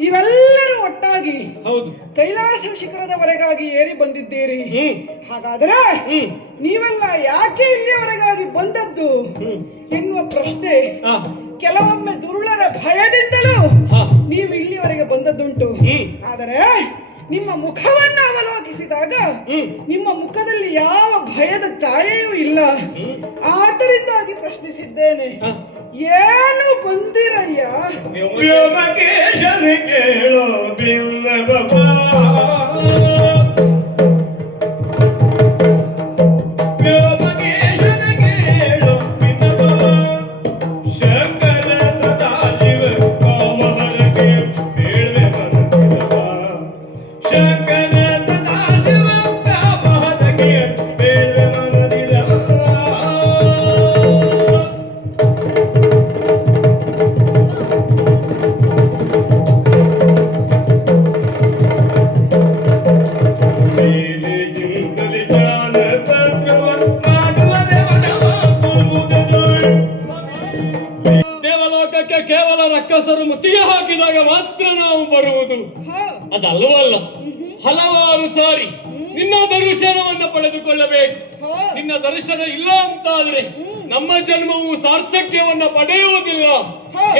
ನೀವೆಲ್ಲರೂ ಒಟ್ಟಾಗಿ ಕೈಲಾಸ ಶಿಖರದವರೆಗಾಗಿ ಏರಿ ಬಂದಿದ್ದೀರಿ. ಹಾಗಾದ್ರೆ ನೀವೆಲ್ಲ ಯಾಕೆ ಇಲ್ಲಿಯವರೆಗಾಗಿ ಬಂದದ್ದು ಎನ್ನುವ ಪ್ರಶ್ನೆ ಕೆಲವೊಮ್ಮೆ ದುರುಳರ ಭಯದಿಂದಲೂ ನೀವು ಇಲ್ಲಿಯವರೆಗೆ ಬಂದದ್ದುಂಟು. ಆದರೆ ನಿಮ್ಮ ಮುಖವನ್ನು ಅವಲೋಕಿಸಿದಾಗ ನಿಮ್ಮ ಮುಖದಲ್ಲಿ ಯಾವ ಭಯದ ಛಾಯೆಯೂ ಇಲ್ಲ. ಆದ್ದರಿಂದಾಗಿ ಪ್ರಶ್ನಿಸಿದ್ದೇನೆ, ಏನು ಬಂದಿರಯ್ಯ? ಕೇಳೋ ಕೇವಲ ರಕ್ಕಸರು ಮುತ್ತಿಗೆ ಹಾಕಿದಾಗ ಮಾತ್ರ ನಾವು ಬರುವುದು ಅದಲ್ಲವಲ್ಲ. ಹಲವಾರು ಸಾರಿ ನಿನ್ನ ದರ್ಶನವನ್ನು ಪಡೆದುಕೊಳ್ಳಬೇಕು. ನಿನ್ನ ದರ್ಶನ ಇಲ್ಲ ಅಂತಾದ್ರೆ ನಮ್ಮ ಜನ್ಮವು ಸಾರ್ಥಕ್ಯವನ್ನ ಪಡೆಯುವುದಿಲ್ಲ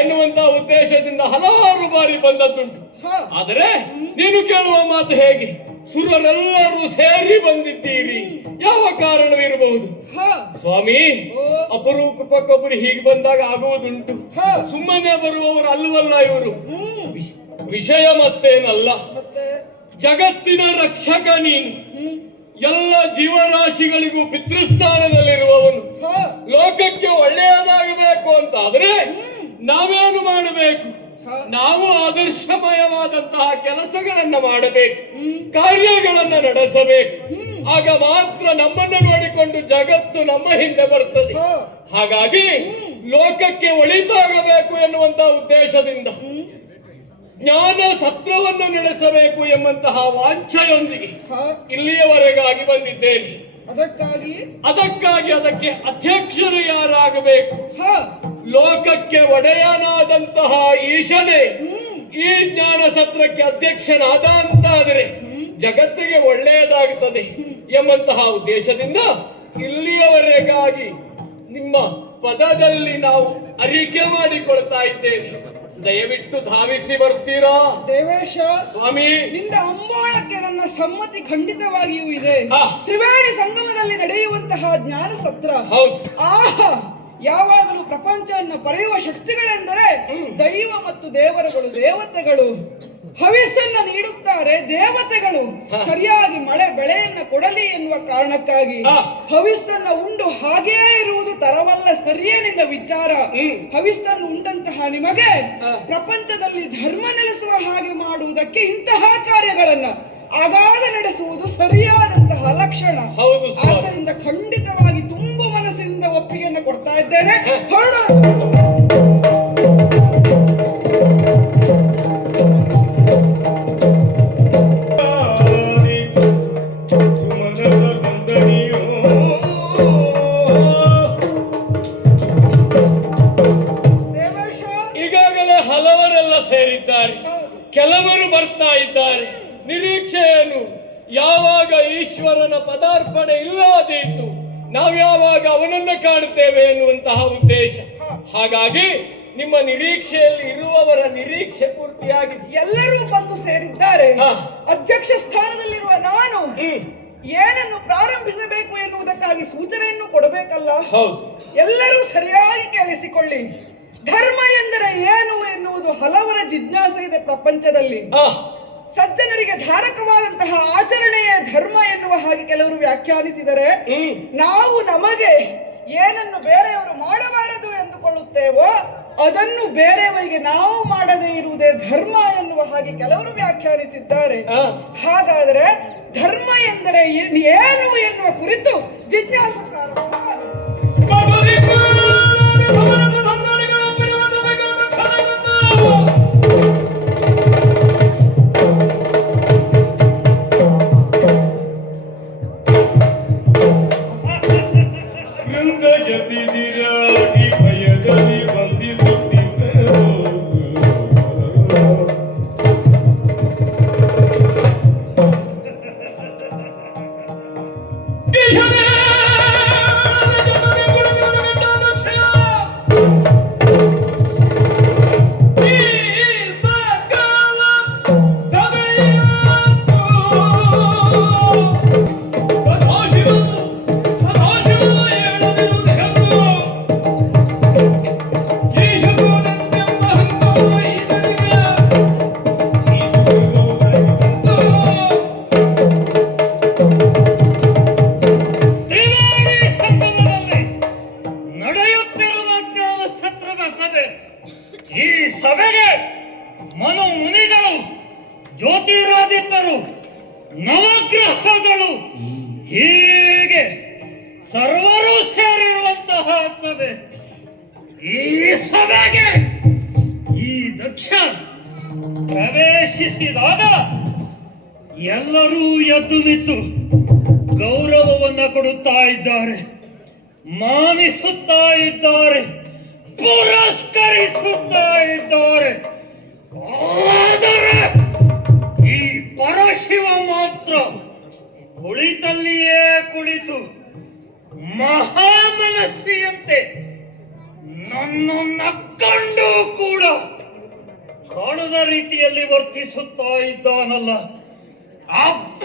ಎನ್ನುವಂತ ಉದ್ದೇಶದಿಂದ ಹಲವಾರು ಬಾರಿ ಬಂದದ್ದುಂಟು. ಆದರೆ ನೀನು ಕೇಳುವ ಮಾತು ಹೇಗೆ? ಸುರರೆಲ್ಲರೂ ಸೇರಿ ಬಂದಿದ್ದೀರಿ, ಯಾವ ಕಾರಣವಿರಬಹುದು? ಸ್ವಾಮಿ, ಅಪರೂಪಕ್ಕೊಬ್ಬರು ಹೀಗೆ ಬಂದಾಗ ಆಗುವುದುಂಟು. ಸುಮ್ಮನೆ ಬರುವವರು ಅಲ್ಲವಲ್ಲ ಇವರು. ವಿಷಯ ಮತ್ತೇನಲ್ಲ, ಜಗತ್ತಿನ ರಕ್ಷಕ ನೀನು. ಎಲ್ಲ ಜೀವರಾಶಿಗಳಿಗೂ ಪಿತೃಸ್ಥಾನದಲ್ಲಿರುವವನು. ಲೋಕಕ್ಕೆ ಒಳ್ಳೆಯದಾಗಬೇಕು ಅಂತ ಆದ್ರೆ ನಾವೇನು ಮಾಡಬೇಕು? ನಾವು ಆದರ್ಶಮಯವಾದಂತಹ ಕೆಲಸಗಳನ್ನ ಮಾಡಬೇಕು, ಕಾರ್ಯಗಳನ್ನ ನಡೆಸಬೇಕು. ಆಗ ಮಾತ್ರ ನಮ್ಮನ್ನು ನೋಡಿಕೊಂಡು ಜಗತ್ತು ನಮ್ಮ ಹಿಂದೆ ಬರ್ತದೆ. ಹಾಗಾಗಿ ಲೋಕಕ್ಕೆ ಒಳಿತಾಗಬೇಕು ಎನ್ನುವಂತಹ ಉದ್ದೇಶದಿಂದ ಜ್ಞಾನ ಸತ್ರವನ್ನು ನಡೆಸಬೇಕು ಎಂಬಂತಹ ವಾಂಛೆಯೊಂದಿಗೆ ಇಲ್ಲಿಯವರೆಗಾಗಿ ಬಂದಿದ್ದೇನೆ. ಅದಕ್ಕೆ ಅಧ್ಯಕ್ಷರು ಯಾರಾಗಬೇಕು? ಲೋಕಕ್ಕೆ ಒಡೆಯನಾದಂತಹ ಈಶನೇ ಈ ಜ್ಞಾನ ಸತ್ರಕ್ಕೆ ಅಧ್ಯಕ್ಷನಾದ ಅಂತಾದರೆ ಜಗತ್ತಿಗೆ ಒಳ್ಳೆಯದಾಗುತ್ತದೆ ಎಂಬಂತಹ ಉದ್ದೇಶದಿಂದ ಇಲ್ಲಿಯವರೆಗಾಗಿ ನಿಮ್ಮ ಪದದಲ್ಲಿ ನಾವು ಅರಿಕೆ ಮಾಡಿಕೊಳ್ತಾ ಇದ್ದೇವೆ. ದಯವಿಟ್ಟು ಧಾವಿಸಿ ಬರ್ತೀರಾ? ದೇವೇಶ ಸ್ವಾಮಿ, ನಿನ್ನ ಅಂಬೋಳಕ್ಕೆ ನನ್ನ ಸಮ್ಮತಿ ಖಂಡಿತವಾಗಿಯೂ ಇದೆ. ಹಾ. ತ್ರಿವೇಣಿ ಸಂಗಮದಲ್ಲಿ ನಡೆಯುವಂತಹ ಜ್ಞಾನ ಸತ್ರ. ಹೌದು. ಆಹಾ, ಯಾವಾಗಲೂ ಪ್ರಪಂಚವನ್ನು ಪಡೆಯುವ ಶಕ್ತಿಗಳೆಂದರೆ ದೈವ ಮತ್ತು ದೇವರುಗಳು, ದೇವತೆಗಳು ಹವಿಸ್ಸನ್ನ ನೀಡುತ್ತಾರೆ. ದೇವತೆಗಳು ಸರಿಯಾಗಿ ಮಳೆ ಬೆಳೆಯನ್ನ ಕೊಡಲಿ ಎನ್ನುವ ಕಾರಣಕ್ಕಾಗಿ ಹವಿಸ್ಸನ್ನ ಉಂಡು ಹಾಗೇ ಇರುವುದು ತರವಲ್ಲ. ಸರಿಯೇ ನಿನ್ನ ವಿಚಾರ. ಹವಿಸ್ಸನ್ನು ಉಂಡಂತಹ ನಿಮಗೆ ಪ್ರಪಂಚದಲ್ಲಿ ಧರ್ಮ ನೆಲೆಸುವ ಹಾಗೆ ಮಾಡುವುದಕ್ಕೆ ಇಂತಹ ಕಾರ್ಯಗಳನ್ನ ಆಗಾಗ ನಡೆಸುವುದು ಸರಿಯಾದಂತಹ ಲಕ್ಷಣ. ಆದ್ದರಿಂದ ಖಂಡಿತವಾಗಿ ತುಂಬು ಮನಸ್ಸಿನಿಂದ ಒಪ್ಪಿಗೆಯನ್ನು ಕೊಡ್ತಾ ಇದ್ದೇನೆ. ಈಗಾಗಲೇ ಹಲವರೆಲ್ಲ ಸೇರಿದ್ದಾರೆ, ಕೆಲವರು ಬರ್ತಾ ಇದ್ದಾರೆ. ನಿರೀಕ್ಷೆಯನ್ನು ಯಾವಾಗ ಈಶ್ವರನ ಪದಾರ್ಪಣೆ ಇಲ್ಲದಿತ್ತು ನಾವ್ಯಾವಾಗ ಅವನನ್ನ ಕಾಣುತ್ತೇವೆ ಎನ್ನುವಂತಹ ಉದ್ದೇಶ. ಹಾಗಾಗಿ ನಿಮ್ಮ ನಿರೀಕ್ಷೆಯಲ್ಲಿ ಇರುವವರ ನಿರೀಕ್ಷೆ ಪೂರ್ತಿಯಾಗಿದೆ. ಎಲ್ಲರೂ ಬಂದು ಸೇರಿದ್ದಾರೆ. ಅಧ್ಯಕ್ಷ ಸ್ಥಾನದಲ್ಲಿರುವ ನಾನು ಏನನ್ನು ಪ್ರಾರಂಭಿಸಬೇಕು ಎನ್ನುವುದಕ್ಕಾಗಿ ಸೂಚನೆಯನ್ನು ಕೊಡಬೇಕಲ್ಲ. ಹೌದು. ಎಲ್ಲರೂ ಸರಿಯಾಗಿ ಕೇಳಿಸಿಕೊಳ್ಳಿ. ಧರ್ಮ ಎಂದರೆ ಏನು ಎನ್ನುವುದು ಹಲವರ ಜಿಜ್ಞಾಸೆ ಇದೆ ಪ್ರಪಂಚದಲ್ಲಿ. ಸಜ್ಜನರಿಗೆ ಧಾರಕವಾದಂತಹ ಆಚರಣೆಯೇ ಧರ್ಮ ಎನ್ನುವ ಹಾಗೆ ಕೆಲವರು ವ್ಯಾಖ್ಯಾನಿಸಿದರೆ, ನಾವು ನಮಗೆ ಏನನ್ನು ಬೇರೆಯವರು ಮಾಡಬಾರದು ಎಂದುಕೊಳ್ಳುತ್ತೇವೋ ಅದನ್ನು ಬೇರೆಯವರಿಗೆ ನಾವು ಮಾಡದೇ ಇರುವುದೇ ಧರ್ಮ ಎನ್ನುವ ಹಾಗೆ ಕೆಲವರು ವ್ಯಾಖ್ಯಾನಿಸಿದ್ದಾರೆ. ಹಾಗಾದರೆ ಧರ್ಮ ಎಂದರೆ ಏನು ಎನ್ನುವ ಕುರಿತು ಜಿಜ್ಞಾಸೆ ಪ್ರಾರಂಭ. ಜ್ಯೋತಿರಾದಿತ್ಯರು, ನವಗ್ರಹಗಳು, ಹೀಗೆ ಸರ್ವರು ಸೇರಿರುವಂತಹ ಸಭೆ. ಈ ಸಭೆಗೆ ಈ ದಕ್ಷ ಪ್ರವೇಶಿಸಿದಾಗ ಎಲ್ಲರೂ ಎದ್ದು ನಿಂತು ಗೌರವವನ್ನು ಕೊಡುತ್ತಾ ಇದ್ದಾರೆ, ಮಾನಿಸುತ್ತಾ ಇದ್ದಾರೆ, ಪುರಸ್ಕರಿಸುತ್ತಾ ಇದ್ದಾರೆ. ಆದರೆ ಈ ಪರಶಿವ ಮಾತ್ರ ಕುಳಿತಲ್ಲಿಯೇ ಕುಳಿತು ಮಹಾಮನಸ್ಸಿಯಂತೆ ನನ್ನನ್ನು ಕಂಡು ಕೂಡ ಕಾಣದ ರೀತಿಯಲ್ಲಿ ವರ್ತಿಸುತ್ತಾ ಇದ್ದಾನಲ್ಲ. ಅಪ್ಪ,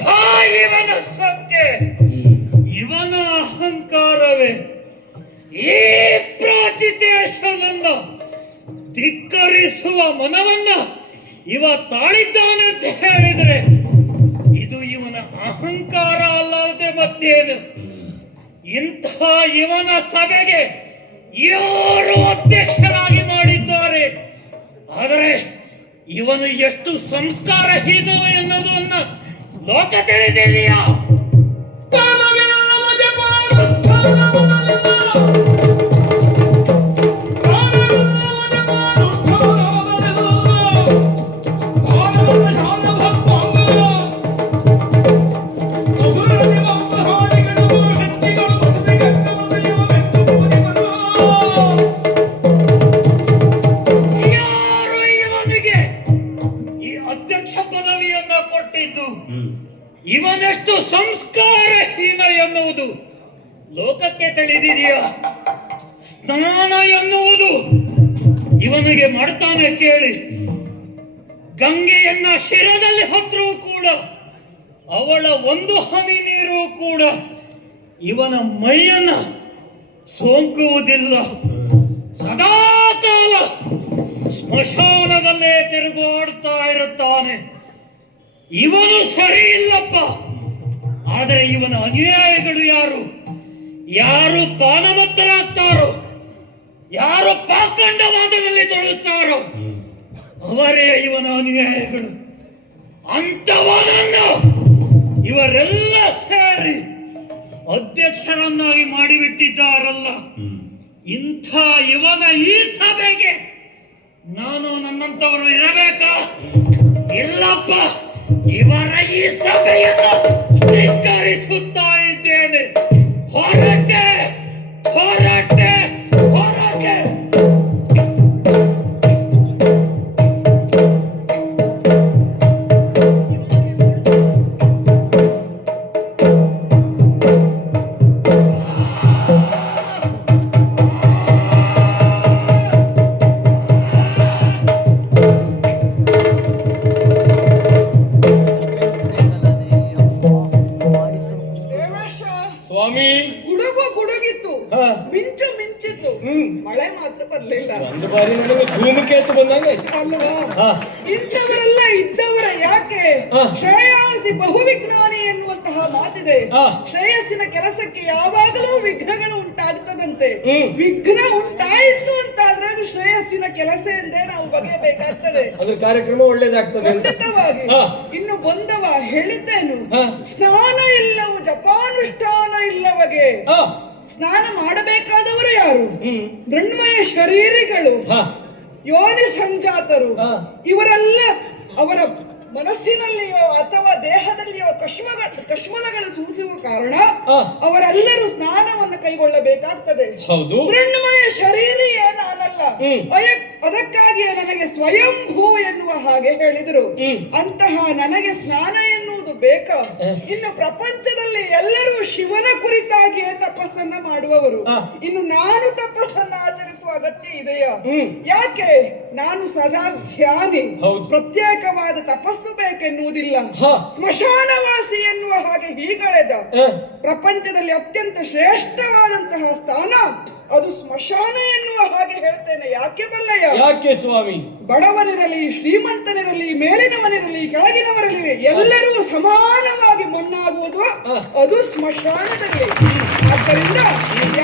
ಇವನ ಸಂಖ್ಯೆ, ಇವನ ಅಹಂಕಾರವೇ ಈ ಪ್ರಾಚಿತೇಶನನ್ನ ಧಿಕ್ಕರಿಸುವ ಮನವನ್ನ ಇವ ತಾಳಿದ್ದಾನಂತ ಹೇಳಿದರೆ ಇದು ಇವನ ಅಹಂಕಾರ ಅಲ್ಲದೆ ಮತ್ತೇನು? ಇಂಥ ಇವನ ಸಭೆಗೆ ಯಾರು ಅಧ್ಯಕ್ಷರಾಗಿ ಮಾಡಿದ್ದಾರೆ? ಆದರೆ ಇವನು ಎಷ್ಟು ಸಂಸ್ಕಾರಹೀನ ಎನ್ನುವುದನ್ನ ಲೋಕ ತಿಳಿದಿದೆಯಾ? ಇವನೆಷ್ಟು ಸಂಸ್ಕಾರಹೀನ ಎನ್ನುವುದು ಲೋಕಕ್ಕೆ ತಿಳಿದಿದೆಯಾ? ಸ್ನಾನ ಎನ್ನುವುದು ಇವನಿಗೆ ಮಾಡ್ತಾನೆ ಕೇಳಿ. ಗಂಗೆಯನ್ನ ಶಿರದಲ್ಲಿ ಹೊತ್ತರೂ ಕೂಡ ಅವಳ ಒಂದು ಹನಿ ನೀರು ಕೂಡ ಇವನ ಮೈಯನ್ನ ಸೋಂಕುವುದಿಲ್ಲ. ಸದಾಕಾಲ ಸ್ಮಶಾನದಲ್ಲೇ ತಿರುಗಾಡ್ತಾ ಇರುತ್ತಾನೆ. ಇವನು ಸರಿ ಇಲ್ಲಪ್ಪ. ಆದರೆ ಇವನ ಅನುಯಾಯಿಗಳು ಯಾರು? ಯಾರು ಪಾನಮತ್ತರಾಗ್ತಾರೋ, ಯಾರು ಪಾಖಂಡವಾದದಲ್ಲಿ ತೊಡಗುತ್ತಾರೋ ಅವರೇ ಇವನ ಅನುಯಾಯಿಗಳು. ಅಂತವನನ್ನು ಇವರೆಲ್ಲ ಸೇರಿ ಅಧ್ಯಕ್ಷರನ್ನಾಗಿ ಮಾಡಿಬಿಟ್ಟಿದ್ದಾರಲ್ಲ. ಇಂಥ ಇವನ ಈ ಸಭೆಗೆ ನಾನು ನನ್ನಂತವರು ಇರಬೇಕಾ? ಇಲ್ಲಪ್ಪ. ಇವರ ಈ ಸಭೆಯನ್ನು ಧಿಕ್ಕರಿಸುತ್ತಾ ಇದ್ದೇನೆ. ಹೊರಟೆ ಹೊರಟೆ ಹೊರಟೆ. ದೇವೇಶ, ಸ್ವಾಮಿ, ಗುಡುಗು ಗುಡುಗಿತ್ತು, ಹಾ. ಮಿಂಚು ಮಿಂಚಿತ್ತು, ಮಳೆ ಮಾತ್ರ ಬರ್ಲಿಲ್ಲ. ಒಂದು ಬಾರಿ ನನಗೆ ಧೂಮಕೇತು ಬಂದಂಗೆ ಅಲ್ವಾ? ಹಾ. ಇಂಥವರೆಲ್ಲ ಇದ್ದವರ ಯಾಕೆ ಹಾ. ಶ್ರೇಯಾಸಿ ಬಹುವಿಜ್ಞಾನಿ ಎನ್ನುವಂತಹ ಮಾತಿದೆ. ಹಾ. ಶ್ರೇಯಸ್ಸಿನ ಕೆಲಸಕ್ಕೆ ಯಾವಾಗಲೂ ವಿಘ್ನಗಳು ಉಂಟಾಗ್ತದಂತೆ. ಹ್ಮ್. ವಿಘ್ನ ಉಂಟಾಯಿತು ಅಂತಾದ್ರೆ ಅದು ಶ್ರೇಯಸ್ಸಿನ ಕೆಲಸ ಎಂದೇ ನಾವು ಬಗೆಯಬೇಕಾಗ್ತದೆ. ಅದ್ರ ಕಾರ್ಯಕ್ರಮ ಒಳ್ಳೇದಾಗ್ತದೆ ಅಂತ. ಖಂಡಿತವಾಗಿ. ಹಾ. ಇನ್ನು ಬಂದವ ಹೇಳಿದ್ದೇನು, ಹಾ. ಸ್ನಾನ ಇಲ್ಲವು ಜಪಾನುಷ್ಠಾನ ಇಲ್ಲವಗೆ. ಹಾ. ಸ್ನಾನ ಮಾಡಬೇಕಾದವರು ಯಾರು? ಹ್ಮ್. ಮೃಣ್ಮಯ ಶರೀರಿಗಳು, ಹಾ. ಯೋನಿ ಸಂಜಾತರು. ಹಾ. ಇವರೆಲ್ಲ ಅವರ ಮನಸ್ಸಿನಲ್ಲಿಯೋ ಅಥವಾ ದೇಹದಲ್ಲಿಯೋ ಕಶ್ಮಲಗಳು ಸೂಸುವ ಕಾರಣ ಹಾ. ಅವರೆಲ್ಲರೂ ಸ್ನಾನವನ್ನು ಕೈಗೊಳ್ಳಬೇಕಾಗ್ತದೆ. ಹೌದು. ಮೃಣ್ಮಯ ಶರೀರಿಯೇ ನಾನಲ್ಲ. ಹ್ಮ್. ಅದಕ್ಕಾಗಿಯೇ ನನಗೆ ಸ್ವಯಂಭೂ ಎನ್ನುವ ಹಾಗೆ ಹೇಳಿದರು. ಹ್ಮ್. ಅಂತಹ ನನಗೆ ಸ್ನಾನ ಎನ್ನುವುದು ಬೇಕಾ? ಇನ್ನು ಪ್ರಪಂಚದಲ್ಲಿ ಎಲ್ಲರೂ ಶಿವನ ಕುರಿತಾಗಿಯೇ ತಪಸ್ಸನ್ನ ಮಾಡುವವರು. ಹಾ. ಇನ್ನು ನಾನು ತಪಸ್ಸನ್ನ ಆಚರಿಸುವ ಅಗತ್ಯ ಇದೆಯಾ? ಹ್ಮ್. ಯಾಕೆ? ನಾನು ಸದಾ ಧ್ಯಾನಿ. ಹೌದು. ಪ್ರತ್ಯೇಕವಾದ ತಪಸ್ಸು ಬೇಕೆನ್ನುವುದಿಲ್ಲ. ಹಾ. ಸ್ಮಶಾನವಾಸಿ ಎನ್ನುವ ಹಾಗೆ ಹೀಗಳೆದ. ಪ್ರಪಂಚದಲ್ಲಿ ಅತ್ಯಂತ ಶ್ರೇಷ್ಠವಾದಂತಹ ಸ್ಥಾನ ಅದು ಸ್ಮಶಾನ ಎನ್ನುವ ಹಾಗೆ ಹೇಳ್ತೇನೆ. ಯಾಕೆ ಬಲ್ಲಯ್ಯ? ಯಾಕೆ ಸ್ವಾಮಿ? ಬಡವನಿರಲಿ, ಶ್ರೀಮಂತನಿರಲಿ, ಮೇಲಿನವನಿರಲಿ, ಕೆಳಗಿನವರಿರಲಿ, ಎಲ್ಲರೂ ಸಮಾನವಾಗಿ ಮಣ್ಣಾಗುವುದು ಅದು ಸ್ಮಶಾನದಲ್ಲಿ. ಆದ್ದರಿಂದ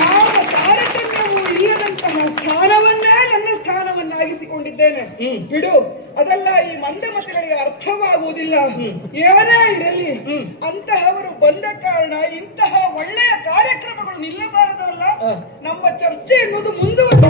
ಯಾವ ತಾರತಮ್ಯವೂ ಇಲ್ಲದಂತಹ ಸ್ಥಾನವನ್ನೇ ನನ್ನ ಸ್ಥಾನವನ್ನಾಗಿಸಿಕೊಂಡಿದ್ದೇನೆ. ಬಿಡು, ಅದೆಲ್ಲ ಈ ಮಂದಮತಿಗಳಿಗೆ ಅರ್ಥವಾಗುವುದಿಲ್ಲ. ಏನೇ ಇರಲಿ, ಅಂತಹವರು ಬಂದ ಕಾರಣ ಇಂತಹ ಒಳ್ಳೆಯ ಕಾರ್ಯಕ್ರಮಗಳು ನಿಲ್ಲಬಾರದಲ್ಲ. ನಮ್ಮ ಚರ್ಚೆ ಎನ್ನುವುದು ಮುಂದುವರೆದ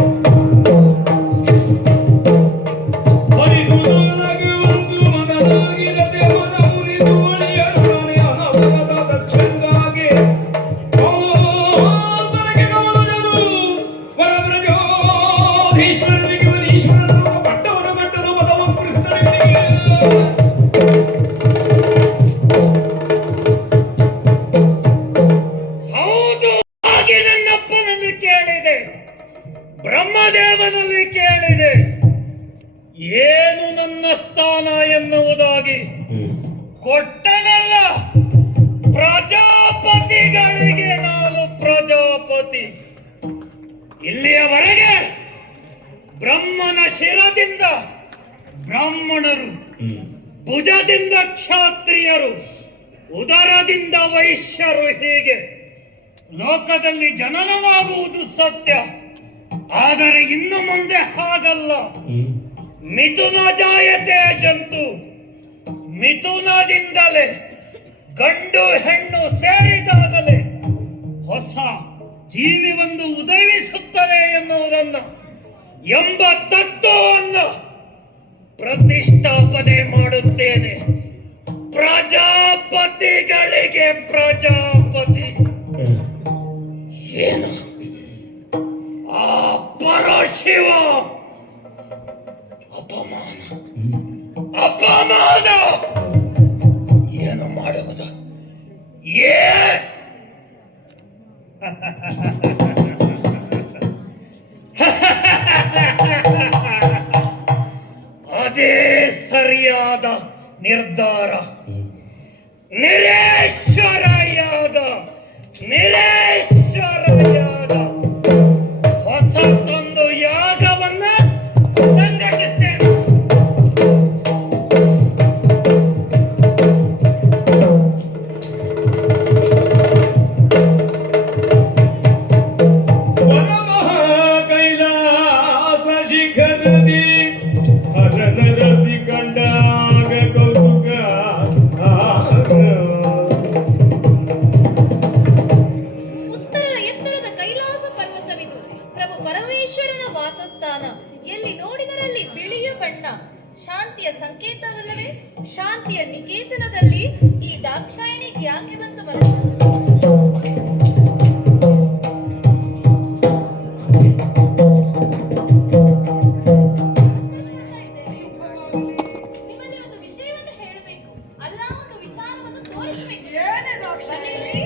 ಬ್ರಹ್ಮದೇವನಲ್ಲಿ ಕೇಳಿದೆ, ಏನು ನನ್ನ ಸ್ಥಾನ ಎನ್ನುವುದಾಗಿ. ಕೊಟ್ಟನಲ್ಲ, ಪ್ರಜಾಪತಿಗಳಿಗೆ ನಾನು ಪ್ರಜಾಪತಿ. ಇಲ್ಲಿಯವರೆಗೆ ಬ್ರಹ್ಮನ ಶಿರದಿಂದ ಬ್ರಾಹ್ಮಣರು, ಭುಜದಿಂದ ಕ್ಷಾತ್ರಿಯರು, ಉದರದಿಂದ ವೈಶ್ಯರು, ಹೀಗೆ ಲೋಕದಲ್ಲಿ ಜನನವಾಗುವುದು ಸತ್ಯ. ಆದರೆ ಇನ್ನು ಮುಂದೆ ಹಾಗಲ್ಲ. ಮಿಥುನ ಜಾಯತೆ ಜಂತು. ಮಿಥುನದಿಂದಲೇ ಗಂಡು ಹೆಣ್ಣು ಸೇರಿದಾಗಲೇ ಹೊಸ ಜೀವಿ ಒಂದು ಉದಯಿಸುತ್ತದೆ ಎನ್ನುವುದನ್ನು ಎಂಬ ತತ್ವವನ್ನು ಪ್ರತಿಷ್ಠಾಪನೆ ಮಾಡುತ್ತೇನೆ. ಪ್ರಜಾಪತಿಗಳಿಗೆ ಪ್ರಜಾಪತಿ. ಏನು ಆ ಪರಶಿವ ಅಪಮಾನ, ಅಪಮಾನ ಏನು ಮಾಡುವುದು? ಅದೇ ಸರಿಯಾದ ನಿರ್ಧಾರ. ನಿರೇಶ್ವರ ಯಾಗ, ನಿರೇಶ್ವರ ಯಾಗ, ಹೊಸತೊಂದು ಯಾಗವನ್ನ ಸಂಘಟಿಸ್ತೇನೆ. ಕೈಲಾಸ ಶಿಖರದಿ ಹರನರಸಿ ಕಂಡಾಗ ಕೌತುಕ ಉತ್ತರದ ಎತ್ತರದ ಕೈಲಾಸ ಪರ್ವತವಿದು ಪ್ರಭು ಪರಮೇಶ್ವರನ ವಾಸಸ್ಥಾನ. ಎಲ್ಲಿ ನೋಡಿದರಲ್ಲಿ ಬಿಳಿಯ ಬಣ್ಣ ಶಾಂತಿಯ ಸಂಕೇತವಲ್ಲವೇ? ಶಾಂತಿಯ ನಿಕೇತನದಲ್ಲಿ ಈ ದಾಕ್ಷಾಯಣಿಗೆ ಯಾಕೆ ಬಂತು ಮನಸ್ಸು? ನಿಮ್ಮಲ್ಲಿ ಒಂದು ವಿಷಯವನ್ನು ಹೇಳಬೇಕು, ಅಲ್ಲ ಒಂದು ವಿಚಾರವನ್ನು ತೋರಿಸಬೇಕು. ಏನೇ ದಾಕ್ಷಾಯಿಣಿ?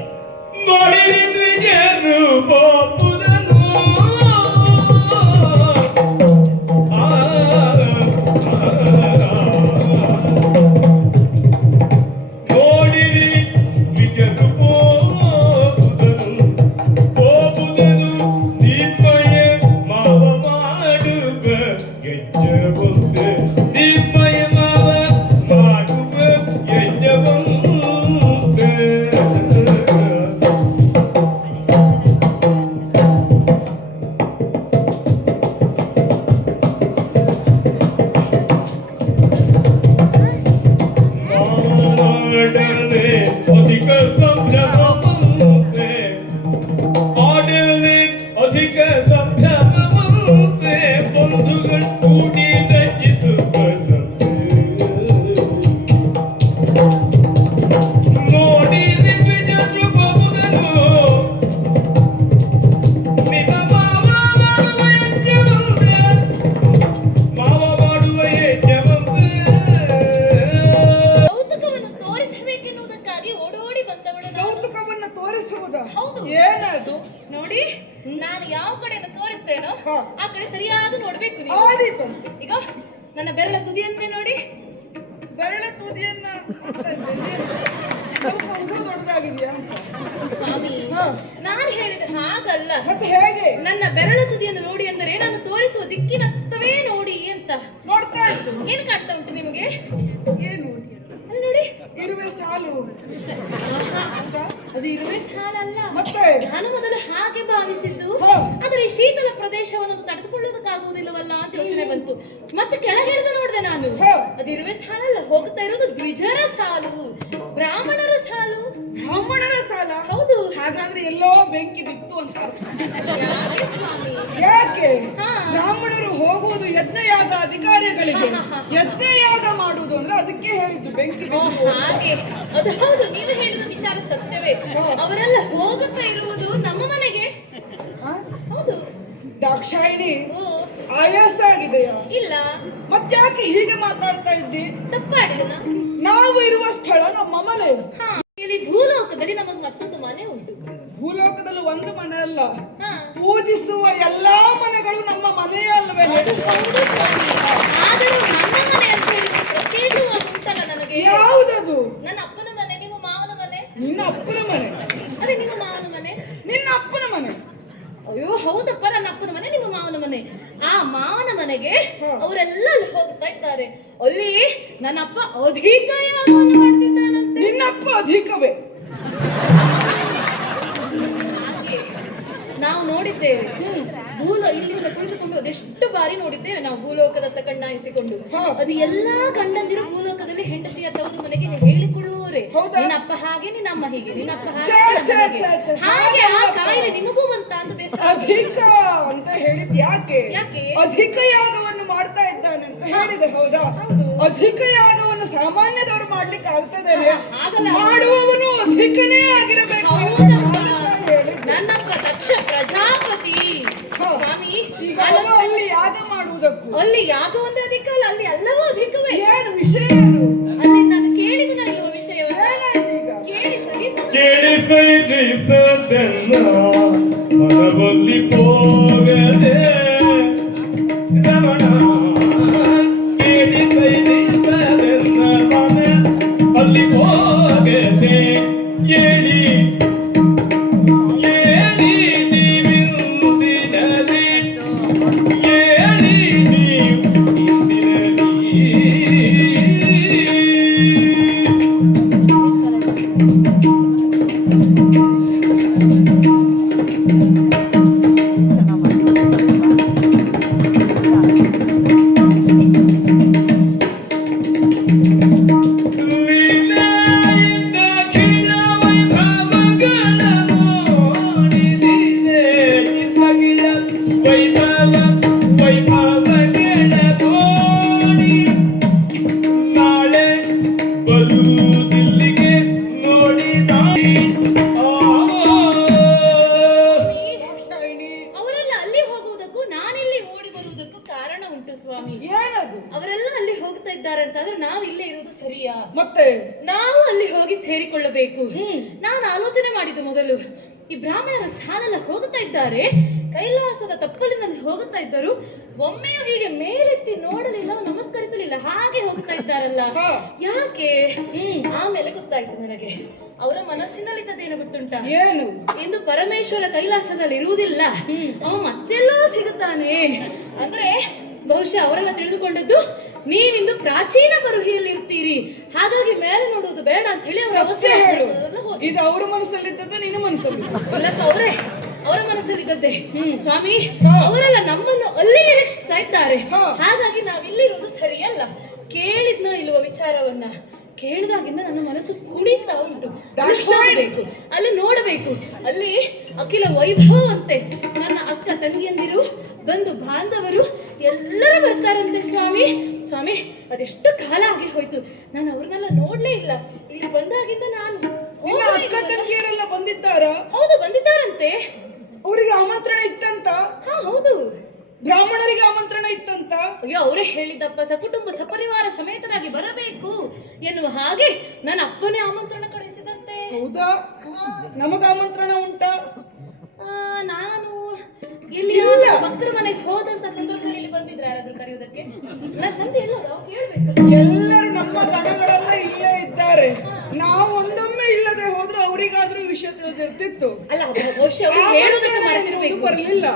ಅಧಿಕ ಸಂಭ್ರಮವಂತೆ ಬಂಧುಗಳು ಕೂಡಿ ರಂಜಿಸುವಂತೆ ನೋಡಿ ದಿಗ್ವಿಜಯರು ಬಹುದನು ನಿಮ್ಮ ಮಾವ ಮಾಡುವ ಯಜ್ಞವಂತೆ, ಮಾವ ಮಾಡುವ ಯಜ್ಞವಂತೆ. ಕೌತುಕವನ್ನು ತೋರಿಸಬೇಕೆನ್ನುವುದಕ್ಕಾಗಿ ಓಡೋಡಿ ಬಂದವಳು ನಾನು. ಕೌತುಕವನ್ನ ತೋರಿಸುವುದ? ಹೌದು. ಏನದು? ನೋಡಿ, ನಾನು ಯಾವ ಕಡೆಯನ್ನು ತೋರಿಸ್ತೇನೋ ಹಾ. ಆ ಕಡೆ ಸರಿಯಾಗಿ ನೋಡ್ಬೇಕು ನೀವು. ಆದೀತಂತೆ. ಈಗ ನನ್ನ ಬೆರಳ ತುದಿ ಅಂದ್ರೆ ನೋಡಿ. ಬೆರಳ ತುದಿಯನ್ನ ನೋಡ್ತಾ ಇದ್ದೇನೆ. ಸ್ವಲ್ಪ ಉಗುರು ದೊಡ್ಡದಾಗಿದೆಯಾ ಅಂತ. ಸ್ವಾಮಿ, ಹಾ. ನಾನು ಹೇಳಿದ ಹಾಗಲ್ಲ. ಮತ್ತೆ ಹೇಗೆ? ನನ್ನ ಬೆರಳ ತುದಿಯನ್ನು ನೋಡಿ ಅಂದರೆ ನಾನು ತೋರಿಸುವ ದಿಕ್ಕಿನತ್ತವೇ ನೋಡಿ ಅಂತ. ನೋಡ್ತಾ ಇತ್ತು. ಏನು ಕಾಣ್ತಾ ಉಂಟು ನಿಮಗೆ? ಏನು? ಅಲ್ಲಿ ನೋಡಿ, ಇರುವೆ ಸಾಲು. ಆಹಾ, ಹೌದಾ? ಅದು ಇರುವೆ ಸಾಲಲ್ಲ. ಮತ್ತೆ? ನಾನು ಮೊದಲು ಹಾಗೆ ಭಾವಿಸಿದ್ದು, ಹಾ. ಆದರೆ ಈ ಶೀತಲ ಪ್ರದೇಶವನ್ನು ತಡೆದುಕೊಳ್ಳುವುದಕ್ಕಾಗುವುದಿಲ್ಲವಲ್ಲ ಅಂತ ಯೋಚನೆ ಬಂತು. ಮತ್ತೆ ಕೆಳಗಿಳಿದು ನೋಡಿದೆ ನಾನು. ಹಾ. ಅದು ಇರುವೆ ಸಾಲಲ್ಲ, ಹೋಗ್ತಾ ಇರೋದು ದ್ವಿಜರ ಸಾಲು, ಬ್ರಾಹ್ಮಣರ ಸಾಲು. ಬ್ರಾಹ್ಮಣರ ಸಾಲ? ಹೌದು. ಹಾಗಾದ್ರೆ ಎಲ್ಲೋ ಬೆಂಕಿ ಬಿತ್ತು ಅಂತ ಅರ್ಥ. ಯಾಕೆ ಸ್ವಾಮಿ? ಯಾಕೆ? ಹಾ. ಬ್ರಾಹ್ಮಣರು ಹೋಗುವುದು ಯಜ್ಞಯಾಗ ಅಧಿಕಾರಿಗಳಿಗೆ. ಯಜ್ಞಯಾಗ ಮಾಡುವುದು ಅಂದ್ರೆ ಅದಕ್ಕೆ ಹೇಳಿದ್ದು ಬೆಂಕಿ ಓ, ಬಿತ್ತು ಅಂತ. ಹಾಗೆ. ಅದು ಹೌದು, ನೀವು ಹೇಳಿದ ವಿಚಾರ ಸತ್ಯವೇ. ಹಾ. ಅವರೆಲ್ಲ ಹೋಗುತ್ತಾ ಇರುವುದು ನಮ್ಮ ಮನೆಗೆ. ಹಾ? ಹೌದು. ದಾಕ್ಷಾಯಿಣಿ, ಓ, ಆಯಾಸ ಆಗಿದೆಯಾ? ಇಲ್ಲ. ಮತ್ತ್ಯಾಕೆ ಹೀಗೆ ಮಾತಾಡ್ತಾ ಇದ್ದಿ? ತಪ್ಪಾಡಿದನ? ನಾವು ಇರುವ ಸ್ಥಳ ನಮ್ಮ ಮನೆ. ಹಾ, ಇಲ್ಲಿ ಭೂಲೋಕದಲ್ಲಿ ನಮಗ್ ಮತ್ತೊಂದು ಮನೆ ಉಂಟು. ಭೂಲೋಕದಲ್ಲಿ ಒಂದು ಮನೆ ಅಲ್ಲ, ಹಾ, ಪೂಜಿಸುವ ಎಲ್ಲಾ ಮನೆಗಳು ನಮ್ಮ ಮನೆಯೇ ಅಲ್ವೇ? ಅದು ಹೌದು ಸ್ವಾಮಿ. ಆದರೂ ನನ್ನ ಮನೆ ಅಂತ ಹೇಳಿ ಪ್ರತ್ಯೇಕವಾಗಿ ಉಂಟಲ್ಲ ನನಗೆ. ಯಾವುದದು? ನನ್ನ ಅಪ್ಪನ ಮನೆ, ನಿಮ್ಮ ಮಾವನ ಮನೆ. ನಿನ್ನ ಅಪ್ಪನ ಮನೆ. ಅದೇ ನಿಮ್ಮ ಮಾವನ ಮನೆ. ನಿನ್ನ ಅಪ್ಪನ ಮನೆ. ಅಯ್ಯೋ ಹೌದಪ್ಪ, ನನ್ನ ಅಪ್ಪನ ಮನೆ, ನಿಮ್ಮ ಮಾವನ ಮನೆ. ಆ ಮಾವನ ಮನೆಗೆ ಹಾ. ಅವರೆಲ್ಲ ಅಲ್ಲಿ ಹೋಗ್ತಾ ಇದ್ದಾರೆ. ಅಲ್ಲಿ ನನ್ನ ಅಪ್ಪ ಅಧಿಕ ಯಾಗವನ್ನು ಮಾಡ್ತಿದ್ದಾನಂತೆ. ನಿನ್ನಪ್ಪ ಅಧಿಕವೇ? ಹಾಗೆ ನಾವು ನೋಡಿದ್ದೇವೆ. ಇಲ್ಲಿಂದ ಕುಳಿತುಕೊಂಡು ಅದೆಷ್ಟು ಬಾರಿ ನೋಡಿದ್ದೇವೆ ನಾವು ಭೂಲೋಕದತ್ತ ಕಣ್ಣಾಯಿಸಿಕೊಂಡು. ಹಾ. ಅದು ಎಲ್ಲಾ ಗಂಡಂದಿರು ಭೂಲೋಕದಲ್ಲಿ ಹೆಂಡತಿಯ ತವರು ಮನೆಗೆ ಹೇಳಿಕೊಳ್ಳುವವರೇ. ಹೌದಾ? ನಿನ್ನಪ್ಪ ಹಾಗೆ, ನಿನ್ನಮ್ಮ ಹೀಗೆ, ನಿನ್ನಪ್ಪ ಹಾಗೆ, ಛೇ, ನಿನ್ನಮ್ಮ ಛೇ, ಹೀಗೆ. ಛೇ, ಛೇ. ಹಾಗೆ ಆ ಕಾಯಿಲೆ ನಿಮಗೂ ಬಂತ ಅಂತ ಬೇಸರ. ಅಧಿಕ ಅಂತ ಹೇಳಿದ್ ಯಾಕೆ? ಯಾಕೆ? ಅಧಿಕ ಯಾಗವನ್ನು ಮಾಡ್ತಾ ಇದ್ದಾನೆ ಅಂತ ಹೇಳಿದೆ. ಹೌದಾ? ಹೌದು. ಅಧಿಕ ಯಾಗವನ್ನು ಸಾಮಾನ್ಯದವರು ಮಾಡ್ಲಿಕ್ಕೆ ಆಗ್ತದೆ? ಆಗಲ್ಲ. ಮಾಡುವವನು ಅಧಿಕನೇ ಆಗಿರಬೇಕು ಅಂತ ಹೌದಪ್ಪ. ನಾನು ಹೇಳಿದ್ದೆ. ನನ್ನಪ್ಪ ದಕ್ಷ ಪ್ರಜಾಪತಿ. ಹಾ. ಸ್ವಾಮಿ, ಈಗ ಅವನು ಅಲ್ಲಿ ಯಾಗ ಮಾಡುವುದಕ್ಕೂ ಅಲ್ಲಿ ಯಾಗ ಒಂದು ಅಧಿಕ ಅಲ್ಲ, ಅಲ್ಲಿ ಎಲ್ಲವೂ ಅಧಿಕವೇ. ಏನು ವಿಷಯ? ಏನು? ಅಲ್ಲಿ ನಾನು ಕೇಳಿದಿನ ಇಲ್ವ ವಿಷಯವನ್ನು? ಏನಾಯ್ತು ಈಗ? ಕೇಳಿ ಸರಿ ಕೇಳಿಸೈಸದೆಲ್ಲ ಮನವಲ್ಲಿ ಹೋಗದೆ ರಮಣ ಕೇಳಿಸೈ ನಾವು ಇಲ್ಲೇ ಇರೋದು ಸರಿಯಾ? ಮತ್ತೆ ನಾವು ಅಲ್ಲಿ ಹೋಗಿ ಸೇರಿಕೊಳ್ಳಬೇಕು. ನಾನು ಆಲೋಚನೆ ಮಾಡಿದ್ದು ಮೊದಲು, ಈ ಬ್ರಾಹ್ಮಣರ ಸಾಲೆಲ್ಲ ಹೋಗುತ್ತಾ ಇದ್ದಾರೆ, ಕೈಲಾಸದ ತಪ್ಪಲಿನಲ್ಲಿ ಹೋಗುತ್ತಾ ಇದ್ದರು, ಒಮ್ಮೆಯೂ ಹೀಗೆ ಮೇಲೆತ್ತಿ ನೋಡಲಿಲ್ಲ, ನಮಸ್ಕರಿಸಲಿಲ್ಲ, ಹಾಗೆ ಹೋಗ್ತಾ ಇದ್ದಾರಲ್ಲ, ಯಾಕೆ? ಆಮೇಲೆ ಗೊತ್ತಾಯ್ತು ನನಗೆ, ಅವರ ಮನಸ್ಸಿನಲ್ಲಿದ್ದದೇನು ಗೊತ್ತುಂಟಾ? ಏನು? ಇಂದು ಪರಮೇಶ್ವರ ಕೈಲಾಸದಲ್ಲಿ ಇರುವುದಿಲ್ಲ, ಅವ ಮತ್ತೆಲ್ಲೋ ಸಿಗುತ್ತಾನೆ. ಅಂದ್ರೆ ಬಹುಶಃ ಅವರೆಲ್ಲ ತಿಳಿದುಕೊಂಡದ್ದು ನೀವಿಂದು ಪ್ರಾಚೀನ ಬರುಹಿಯಲ್ಲಿ ಇರ್ತೀರಿ, ಹಾಗಾಗಿ ಮೇಲೆ ನೋಡುವುದು ಬೇಡ ಅಂತ ಹೇಳಿ ಇದು ಅವರ ಮನಸ್ಸಲ್ಲಿದ್ದದ್ದೇ ನಿನ್ನ ಮನಸ್ಸಲ್ಲಿ? ಇಲ್ಲಪ್ಪ, ಅವರ ಮನಸ್ಸಲ್ಲಿದ್ದದ್ದೇ ಸ್ವಾಮಿ. ಅವರೆಲ್ಲ ನಮ್ಮನ್ನು ಅಲ್ಲಿ ನಿರೀಕ್ಷಿಸ್ತಾ ಇದ್ದಾರೆ, ಹಾಗಾಗಿ ನಾವಿಲ್ಲಿರುವುದು ಸರಿಯಲ್ಲ. ಕೇಳಿದ್ನ ಇಲ್ವ ವಿಚಾರವನ್ನ ಕೇಳಿದಾಗಿಂದ ನನ್ನ ಮನಸ್ಸು ಕುಣಿತಾ ಉಂಟು. ಅಲ್ಲಿ ನೋಡಬೇಕು, ಅಲ್ಲಿ ಅಖಿಲ ವೈಭವವಂತೆ ನನ್ನ ಅಕ್ಕ ತಂಗಿಯಂದಿರು ಬಂಧು ಬಾಂಧವರು ಎಲ್ಲರೂ ಬರ್ತಾರಂತೆ ಸ್ವಾಮಿ. ಸ್ವಾಮಿ, ಅದೆಷ್ಟು ಕಾಲ ಆಗಿ ಹೋಯ್ತು, ನಾನು ಅವ್ರನ್ನೆಲ್ಲ ನೋಡ್ಲೇ ಇಲ್ಲ. ಇಲ್ಲಿ ಬಂದಾಗಿಂದ ನಾನು ಅಕ್ಕ ತಂಗಿಯರೆಲ್ಲ ಬಂದಿದ್ದಾರಾ? ಹೌದು, ಬಂದಿದ್ದಾರಂತೆ. ಅವರಿಗೆ ಆಮಂತ್ರಣ ಇತ್ತಂತ? ಹೌದು, ಬ್ರಾಹ್ಮಣರಿಗೆ ಆಮಂತ್ರಣ ಇತ್ತಂತ? ಅಯ್ಯೋ, ಅವರೇ ಹೇಳಿದ್ದಪ್ಪ, ಸಕುಟುಂಬ ಸಪರಿವಾರ ಸಮೇತರಾಗಿ ಬರಬೇಕು ಎನ್ನುವ ಹಾಗೆ ನನ್ನ ಅಪ್ಪನೇ ಆಮಂತ್ರಣ ಕಳಿಸಿದಂತೆ. ಹೌದಾ? ನಮಗ ಆಮಂತ್ರಣ ಉಂಟಾ? ನಾನು ಇಲ್ಲಿ ಭಕ್ತರ ಮನೆಗೆ ಹೋದಂತ ಸಂದರ್ಭದಲ್ಲಿ ಇಲ್ಲಿ ಬಂದಿದ್ರೆ ಯಾರಾದ್ರೂ ಕರೆಯುವುದಕ್ಕೆ? ನನ್ನ ತಂದೆ ಎಲ್ಲ ಹೇಳ್ಬೇಕು. ಎಲ್ಲರೂ ನಮ್ಮ ಗಣಗಳೆಲ್ಲ ಇಲ್ಲೇ ಇದ್ದಾರೆ, ನಾವು ಒಂದೊಮ್ಮೆ ಇಲ್ಲದೆ ಹೋದ್ರೆ ಅವರಿಗಾದ್ರೂ ವಿಷಯ ತಿಳಿದಿರ್ತಿತ್ತು. ಅಲ್ಲ, ಬಹುಶಃ ಹೇಳುವುದಕ್ಕೆ ಮರೆತಿರ್ಬೇಕು. ಬರಲಿಲ್ಲ.